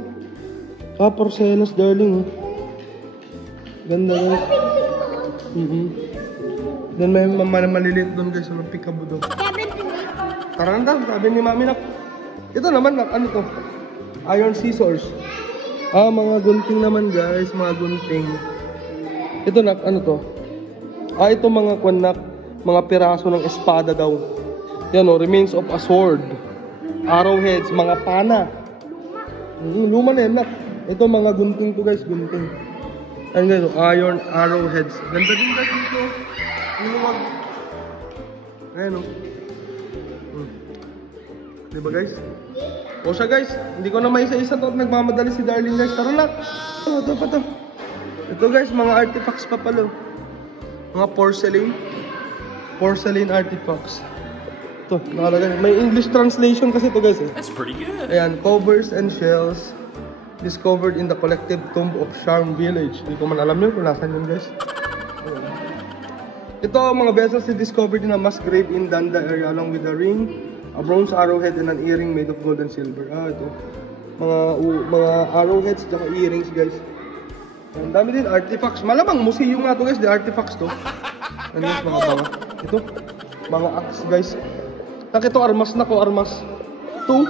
Porcelas darling. Ganda guys. Then may maliliit doon guys. Walang pikabo doon. Karanda, sabi ni mami na. Ito naman, ano to? Iron scissors. Mga gunting naman guys, mga gunting. Ito nak, ano to? Ito mga kwanak, mga piraso ng espada daw. Yan o, remains of a sword. Arrowheads, mga pana. Luma na yan nak. Ito mga gunting to guys, gunting. Ano guys, iron arrowheads. Ganda din guys dito. Luwag. Ayan o. Diba guys? O siya guys, hindi ko na maisa-isa to at nagmamadali si Darling guys. Tara na! Ito pa to. Ito guys, mga artifacts pa pala. Mga porcelain. Porcelain artifacts. Ito, nakalagay. May English translation kasi ito guys eh. That's pretty good. Ayan, covers and shells discovered in the collective tomb of Charm Village. Hindi ko man alam yun kung nasan yun guys. Ayan. Ito, mga vessels discovered in a mass grave in Danda area along with a ring, a bronze arrowhead, and an earring made of gold and silver. Ito. Mga arrowheads at earrings guys. Ang dami din artifacts. Malamang museum nga to guys, the artifacts to. Ano guys, mga banga. Ito, mga axe guys. Ito, armas na ko, armas. Ito.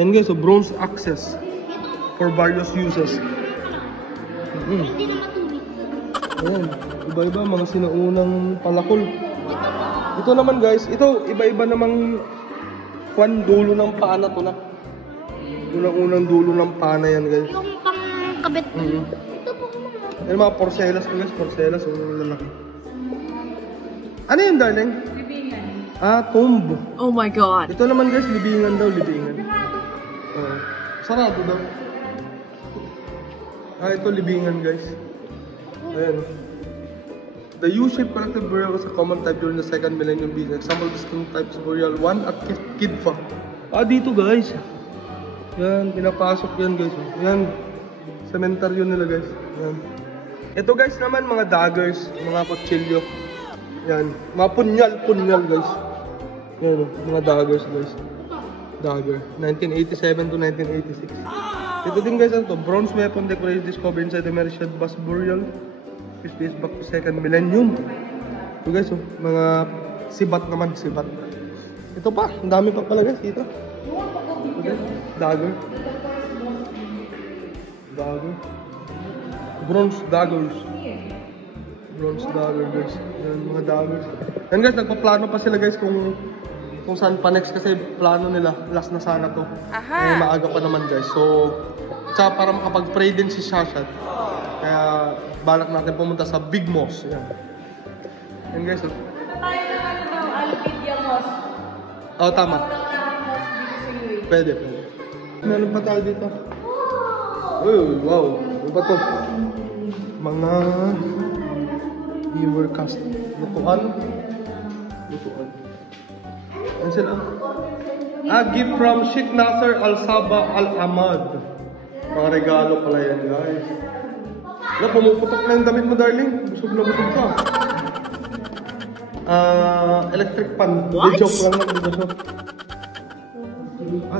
Yan guys, so bronze axes for various uses. Hindi na matulis. Ayan, iba-iba, mga sinaunang palakol. Ito naman guys, ito, iba-iba namang dulo ng paa na to na. Unang-unang dulo ng paa na yan guys. Yung pang-kabit. Ito po mga. Yan mga porcelas to guys, porcelas, lalaki. Ano yun darling? Libingan. Tomb. Oh my God. Ito naman guys, libingan daw, libingan. Sarado daw. Ito libingan guys. Ayan. The U-shaped collective burial was a common type during the second millennium BC. Example of distinct types of burial 1 at Kidfa. Dito guys. Yan, pinapasok yan guys. Yan. Cementaryo nila guys. Yan. Ito guys naman mga daggers, mga kutsilyo. Yan. Mga punyal guys. Yan, mga daggers guys. Dagger. 1987 to 1986. Ito din guys, ito. Bronze weapon decoration discovered inside the Merishad Bus Burial. Which dates back to second millennium. Ito guys, mga sibat naman, sibat. Ito pa, ang dami pa pala guys dito. Okay. Dagger. Dagger. Bronze daggers. Bronze dagger guys. Yan, mga daggers. Yan guys, nagpaplano pa sila guys kung saan pa next kasi plano nila. Last na sana to. Eh, maaga pa naman guys. So, tsaka para makapag-pray din si Shashat. Kaya, balak natin pumunta sa Big Moss. Yan. Yan guys. Tayo naman Alpidia Mosque. Tama. Pwede. Meron pa tayo dito. Wow. Ano ba to? Mga viewer cast. Lutuan. Ano sila? Gift from Sheikh Nasser Al-Sabah Al-Ahmad. Mga regalo pala yan guys. Pumuputok na yung damit mo darling. Busog na busog ka. Electric pan. Joke lang na dito.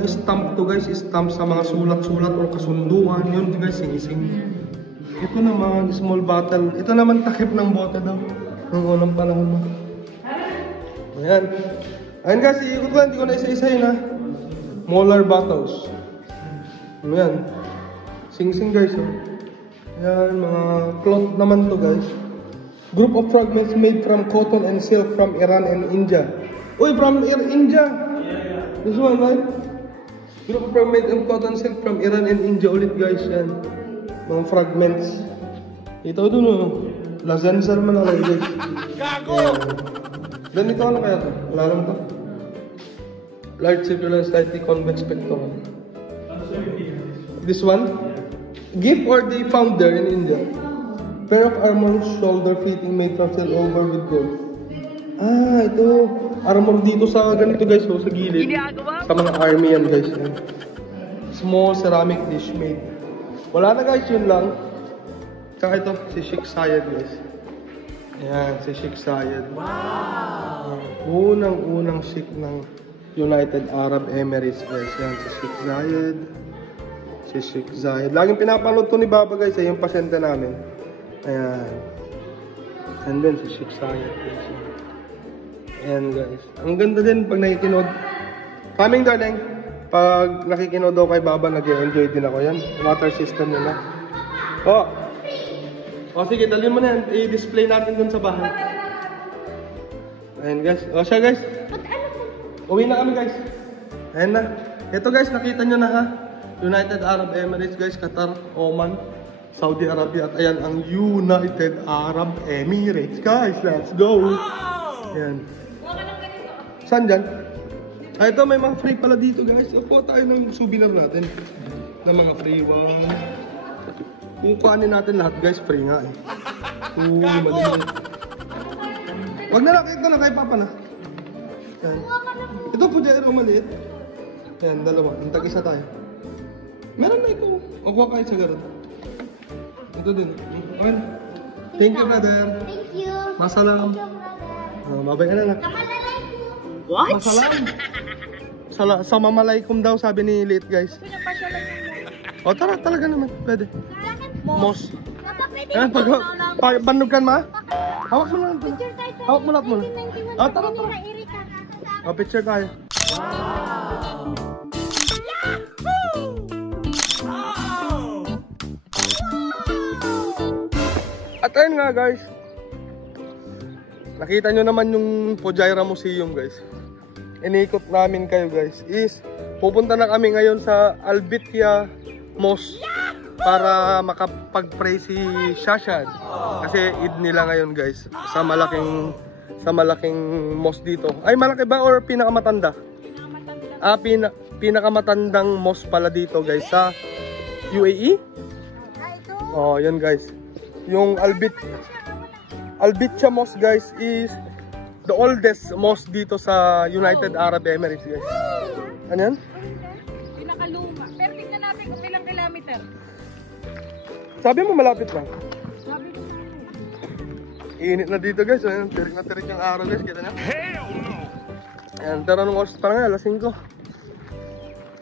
Stamp to guys. Stamp sa mga sulat-sulat o kasunduan. Yun guys, sing-sing. Ito naman, small bottle. Ito naman takip ng bote daw. Ang unang panahon mo. Ayan. Ayan guys, iikot ko. Hindi ko na isa-isahin ha. Molar bottles. Ayan. Sing-sing guys. Ayan, mga cloth naman to guys. Group of fragments made from cotton and silk from Iran and India. Uy, from India! This one, right? Group of fragments of cotton and silk from Iran and India ulit guys. Yan. Mga fragments. Ito dun Lazensar man ako guys. Gago! Ganito ano kaya to? Wala lang to. Large circular slightly convex pectoral. This one? Gift or they found there in India? Pair of armor shoulder fitting made from silk over with gold. Ito. Armor dito sa ganito guys, sa gilid. Sa mga army yan guys. Yan. Small ceramic dish made. Wala na guys, yun lang. Tsaka ito, si Sheikh Zayed guys. Ayan, si Sheikh Zayed. Wow! Unang-unang Sheikh ng United Arab Emirates guys. Yan, si Sheikh Zayed. Si Sheikh Zayed. Laging pinapanood to ni Baba guys, yung pasyente namin. Ayan. And then si Sheikh Zayed guys. Ayan guys. Ang ganda din pag nakikinood. Coming darling. Pag nakikinaw daw kay Baba, nag-enjoy din ako yan. Water system nila. Oh! O sige, dalhin mo na yan. I-display natin dun sa bahay. Ayan guys. O siya guys. Uwi na kami guys. Ayan na. Ito guys, nakita nyo na ha. United Arab Emirates guys, Qatar, Oman, Saudi Arabia. At ayan ang United Arab Emirates guys. Let's go! Ayan. Saan dyan? Ah, ito may mga free pala dito guys. Kuha tayo ng souvenir natin. Ng mga free one. Kung kuhanin natin lahat guys, free nga eh. Maliit. Wag na lang, ito na kay Papa na. Ayan. Ito po dyan, maliit. Ayan, dalawa. Ang tag-isa tayo. Meron na ikaw. O kuha kayo sa garon. Ito din. Okay. Thank you brother. Thank you. Masalam. Babay ka na lang. What? Masalam. Sa mamalaikum daw sabi ni Lit guys. O tara, talaga naman. Pwede. Mos. Papa, pwede Ayan, bandog kan ma? Hawak mo lang ito. picture tayo. Hawak mo lahat muna. 1991 Ah, tara, tara. na Erika. O, picture tayo. At ayun nga guys. Nakita nyo naman yung Fujairah Museum guys. Inikot namin kayo guys. Pupunta na kami ngayon sa Al-Bitya Mosque para makapag-pray si Shashan. Kasi Eid nila ngayon guys. Sa malaking mosque dito. Ay malaki ba or pinakamatanda? Ah, pinakamatandang mosque pala dito guys sa UAE. Oh, yun guys. Yung Al-Bitya Mosque guys is the oldest mosque dito sa United Arab Emirates guys. Ano yan? Pinakaluma. Pero tingnan natin kung ilang kilometer. Sabi mo malapit lang. Sabi ko na. Init na dito guys. Ayan, tirik na tirik yung araw guys. Kita niya? Hell no! Ayan, tara nung oras pa nga, alas 5.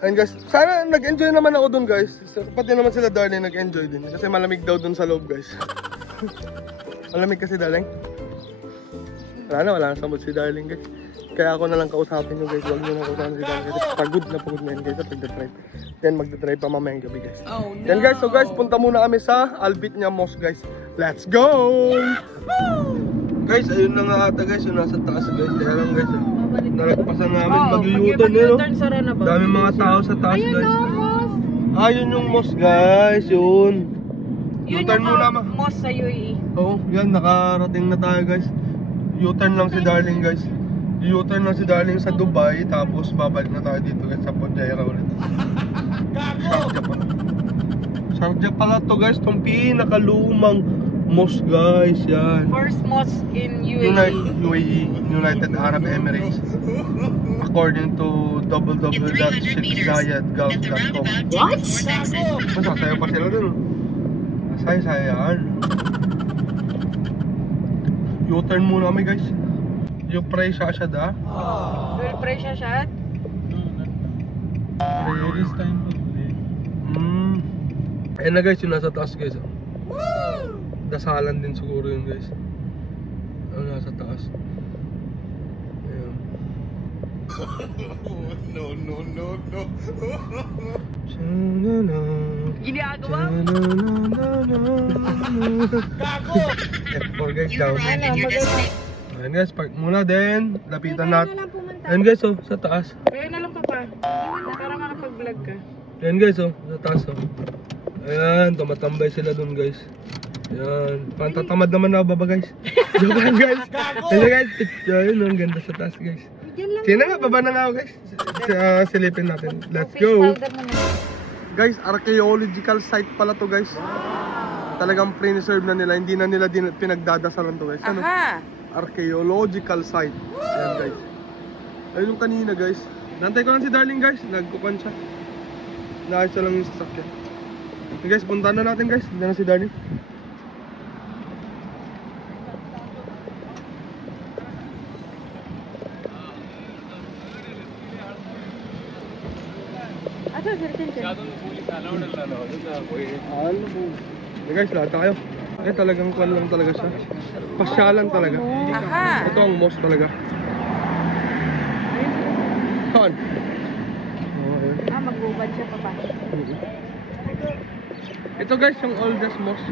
Ayan guys, sana nag-enjoy naman ako dun guys. Pati naman sila Darling nag-enjoy din. Kasi malamig daw dun sa loob guys. Malamig kasi Darling. Wala na sa mood si Darling guys. Kaya ako na lang kausapin nyo guys. Huwag nyo na kausapin si Darling kasi pagod na yun guys sa pagdadrive. Then magdadrive pa mamayang gabi guys. Oh, no. Then guys, so guys, punta muna kami sa Al-Bitya Mosque guys. Let's go! Guys, ayun na nga ata guys. Yung nasa taas guys. Kaya lang guys. Nalagpasan namin mag-u-turn eh no? Daming mga tao sa taas guys. Ayun yung mosque guys. Yun. U-turn muna ma. Mosque sa UAE. Oo, yan. Nakarating na tayo guys. U-turn lang si Darling guys. U-turn lang si Darling sa Dubai. Tapos babalik na tayo dito guys sa Fujairah ulit. Sharjah pala. Sharjah pala to guys. Itong pinakalumang mosque guys. Yan. First mosque in UAE. United Arab Emirates. According to www.sheikzayedgulf.com. What? Masasayaw pa sila dun. Masaya-sayaan. U-turn muna kami guys. You pray Shashad ah. Will pray siya shot? This time. Ayan na guys, yung nasa taas guys. Dasalan din siguro yun guys. Ang nasa taas. Ayan. No. Ginagawa? F4 guys, down. Ayan guys, park muna din. Lapitan Kaya natin. na lang pumunta. Ayan guys, oh, sa taas. Kaya na lang papa. Para makapag-vlog ka. Ayan guys, oh, sa taas oh. Ayan, tumatambay sila dun guys. Ayan, pantatamad naman na baba guys. Joke lang guys. Ayan guys, ayun, ang ganda sa taas guys. Sino nga, baba na nga ako guys. Silipin natin. Let's go. Guys, archaeological site pala to guys. Talagang preserve na nila, hindi na nila pinagdadasalan to guys. Ano? Archaeological site. Ayan guys. Ayun yung kanina guys. Nantay ko lang si Darling guys, nagkukan siya. Nakayos lang yung sasakyan. Okay guys, puntahan na natin guys. Diyan na si Darling. Okay guys, lahat tayo. Talagang kwan lang talaga siya. Pasyalan talaga. Ito ang mosque talaga. Saan? Oh, ayun. Ito guys, yung oldest mosque.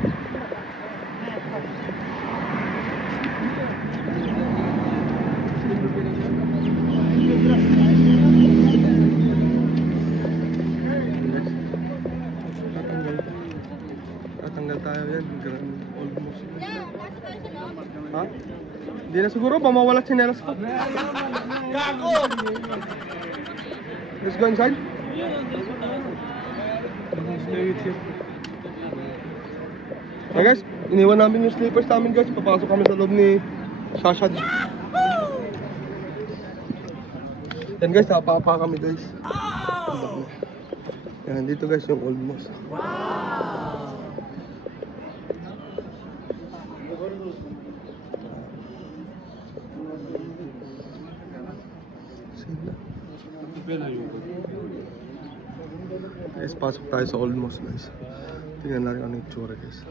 Tatanggal tayo yan, grand old mosque. Ha? Hindi na siguro, ba mawala tsinelas ko. Gago! Let's go inside. Stay with you. Okay guys, iniwan namin yung slippers namin guys. Papasok kami sa loob ni Shashad. Yan guys, napapa kami guys. Yan, dito guys yung old mosque. Guys, pasok tayo sa old mosque guys. Tingnan natin ano yung itsura guys.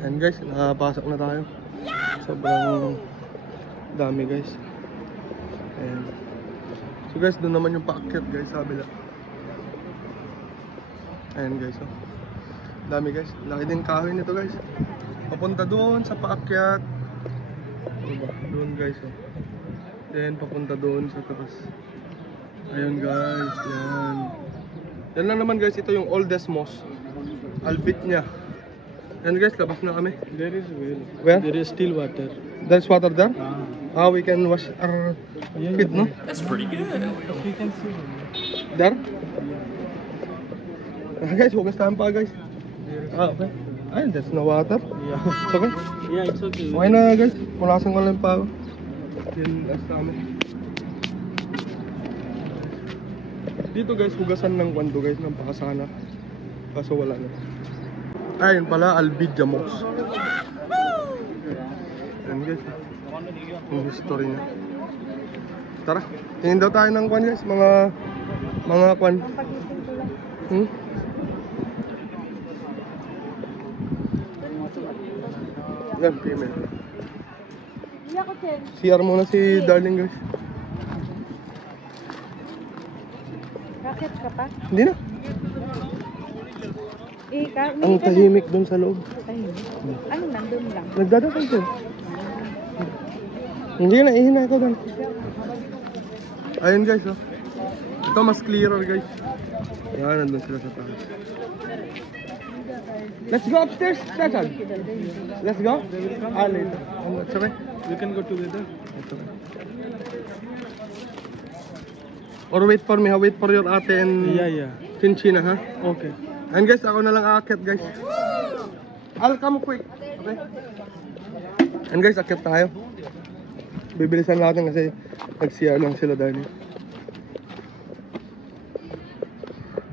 And guys, nakapasok na tayo. Sobrang dami guys. And so guys, doon naman yung paakyat guys, sabi lang. Ayan guys, oh. Dami guys. Laki din kahoy nito guys. Papunta doon sa paakyat. Diba? Doon guys, oh. Then papunta doon sa taas. Ayun guys, yan. Yan lang naman guys, ito yung oldest mosque. Albit niya. And guys, labas na kami. There is well. Where? There is still water. There's water there? We can wash our feet, no? That's pretty good. We can see. There? Guys, hugas tayo pa guys. Okay. Ayun, there's no water. Yeah. It's okay? Yeah, it's okay. Okay na guys, malasan ko lang pa ako. Yan, last namin. Dito guys, hugasan ng kwando guys, ng pakasana. Kaso wala na. Ayun pala, Al-Bidya Mosque. Ayan guys, yung history niya. Tara, tingin daw tayo ng kwan guys, mga kwan. Yan, female. CR muna si Darling guys. Bakit ka pa? Hindi na. Ang tahimik doon sa loob. Ano, nandun lang. Nagdadasal siya. Hindi na, ihina ito doon. Ayun guys, oh. Ito mas clearer guys. Yan, nandun sila sa taas. Let's go upstairs, Shachad. Let's go. Later. Sabay. We can go together. Or wait for me, ha? Wait for your ate and Yeah. Chinchina, ha? Okay. And guys, ako na lang aakyat guys. I'll come quick. Okay? And guys, akyat tayo. Bibilisan natin kasi nag-CR lang sila dahil.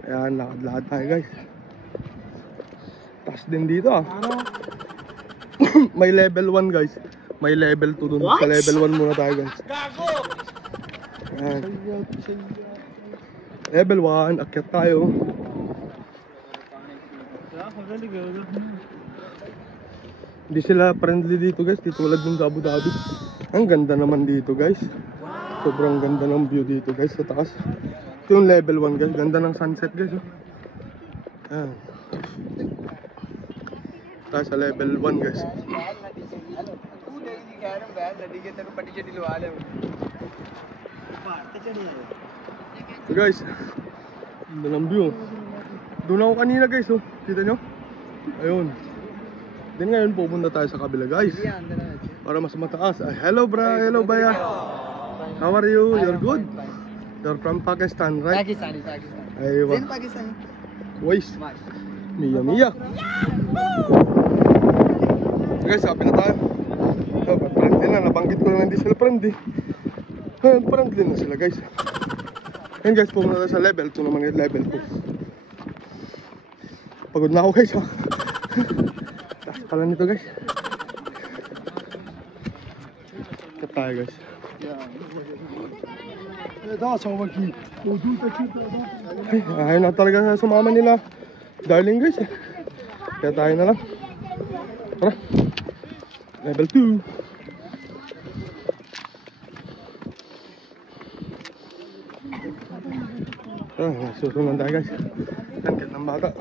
Ayan, lakad-lakad tayo guys. Taas din dito ah. May level 1 guys. May level 2 dun. Sa level 1 muna tayo guys. Ayan. Level 1, akyat tayo. Hindi sila friendly dito guys, dito tulad dun sa Abu Dhabi. Ang ganda naman dito guys. Sobrang ganda ng view dito guys sa taas. Ito yung level 1 guys, ganda ng sunset guys. Ayan. Tayo sa level 1 guys. So guys, ganda ng view. Doon ako kanina guys, oh. Kita nyo? Ayun. Then ngayon pupunta tayo sa kabila guys. Para mas mataas. Hello bra, hello baya. How are you? You're good? You're from Pakistan, right? Pakistani. Aywa. Pakistani. Wais. Mia. Guys, sabi na tayo. Friendly na, nabanggit ko lang hindi sila friendly. Friendly na sila guys. Ngayon guys, pumunta tayo sa level 2 naman yung level 2. Pagod na ako guys ha. Taas pala nito guys. Kat tayo guys. Ay, ayaw na talaga sumama nila darling guys. Kaya tayo na lang. Tara. Level 2. Susunod tayo guys. Tangkit ng bata.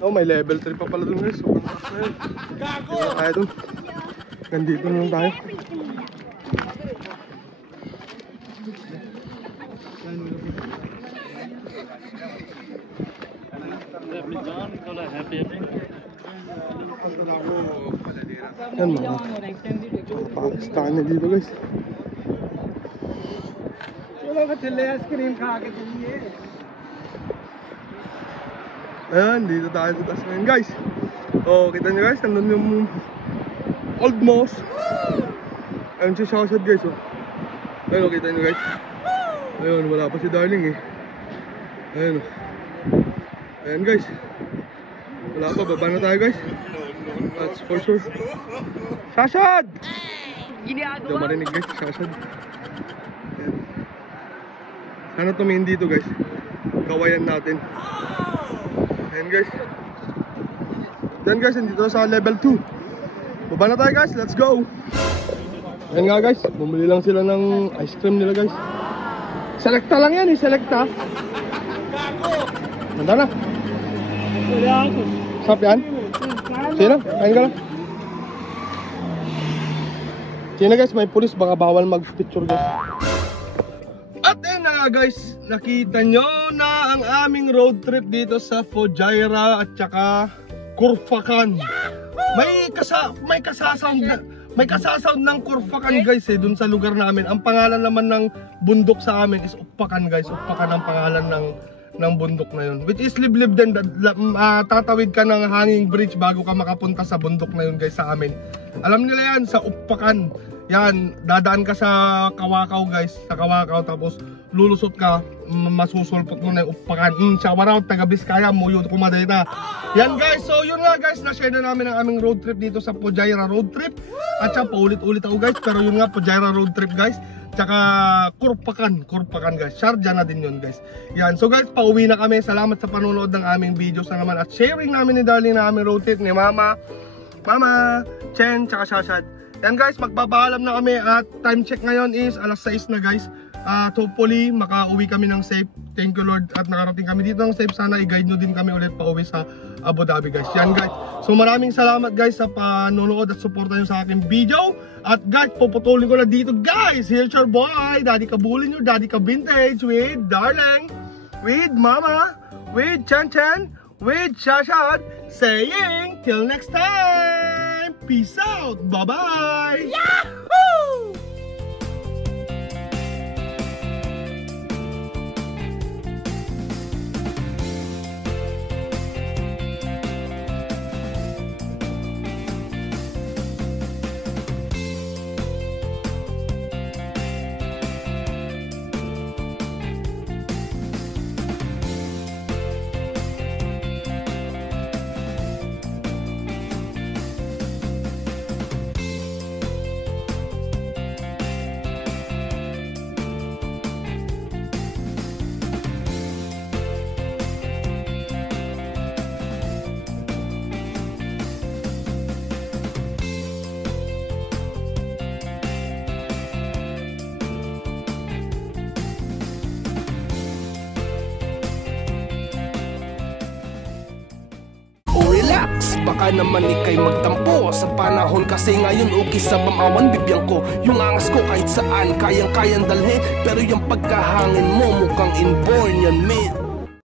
Oh, may level 3 pa pala dun guys. Sobrang taas na yun. Kaya tayo dun. Nandito na lang tayo. Yan mga Pakistani dito guys. Ayan, dito tayo sa taas ngayon guys. Oh, kita nyo guys, nandun yung old moss. Ayun si Shashad guys oh. Ayun oh, kita nyo guys. Ayun, wala pa si darling eh. Ayun oh. Ayan guys. Wala pa, baba na tayo guys. That's for sure. Shashad! Hindi marinig guys, Shashad. Ayan. Sana tumingin dito guys. Kawayan natin. Ayan guys. Then guys, nandito sa level 2. Baba na tayo guys, let's go. Ayan nga guys, bumili lang sila ng ice cream nila guys. Selecta lang yan eh, selecta. Nanda na. Sap yan? Sino? Kain ka lang. Sino guys, may pulis, baka bawal mag-picture guys. At ayun na guys, nakita nyo na ang aming road trip dito sa Fujairah at saka Khurfakan. May kasasound ng Khurfakan guys eh, dun sa lugar namin. Ang pangalan naman ng bundok sa amin is Uppakan guys. Uppakan ang pangalan ng bundok na yun. Which is liblib din, tatawid ka ng hanging bridge bago ka makapunta sa bundok na yun guys sa amin. Alam nila yan, sa Uppakan. Yan, dadaan ka sa Kawakaw guys, sa Kawakaw, tapos lulusot ka, masusulpot mo na yung Uppakan. Shower out, taga Biskaya, Muyo, Kumadeta. Yan guys, so yun nga guys, na-share na namin ang aming road trip dito sa Fujairah road trip. At saka paulit-ulit ako guys, pero yun nga, Fujairah road trip guys. Tsaka Khurfakan guys, Sharjah na din yun guys. Yan, so guys, pauwi na kami. Salamat sa panonood ng aming videos na naman at sharing namin ni darling na aming road trip ni Mama, Chen, tsaka Shashad. Yan guys, magpapaalam na kami at time check ngayon is alas 6 na guys. Hopefully makauwi kami ng safe. Thank you Lord at nakarating kami dito ng safe. Sana i-guide nyo din kami ulit pauwi sa Abu Dhabi guys. Yan guys, so maraming salamat guys sa panonood at suporta nyo sa aking video. At guys, puputulin ko na dito guys. Here's your boy, Daddy Kabulin nyo, Daddy Ka Vintage with darling, with Mama, with Chen, with Shashad, saying till next time, peace out, bye bye. Yahoo! Baka naman ikay magtampo sa panahon kasi ngayon okay sa bamawan bibiyang ko. Yung angas ko kahit saan kayang-kayang dalhin, pero yung pagkahangin mo mukhang inborn yan mate.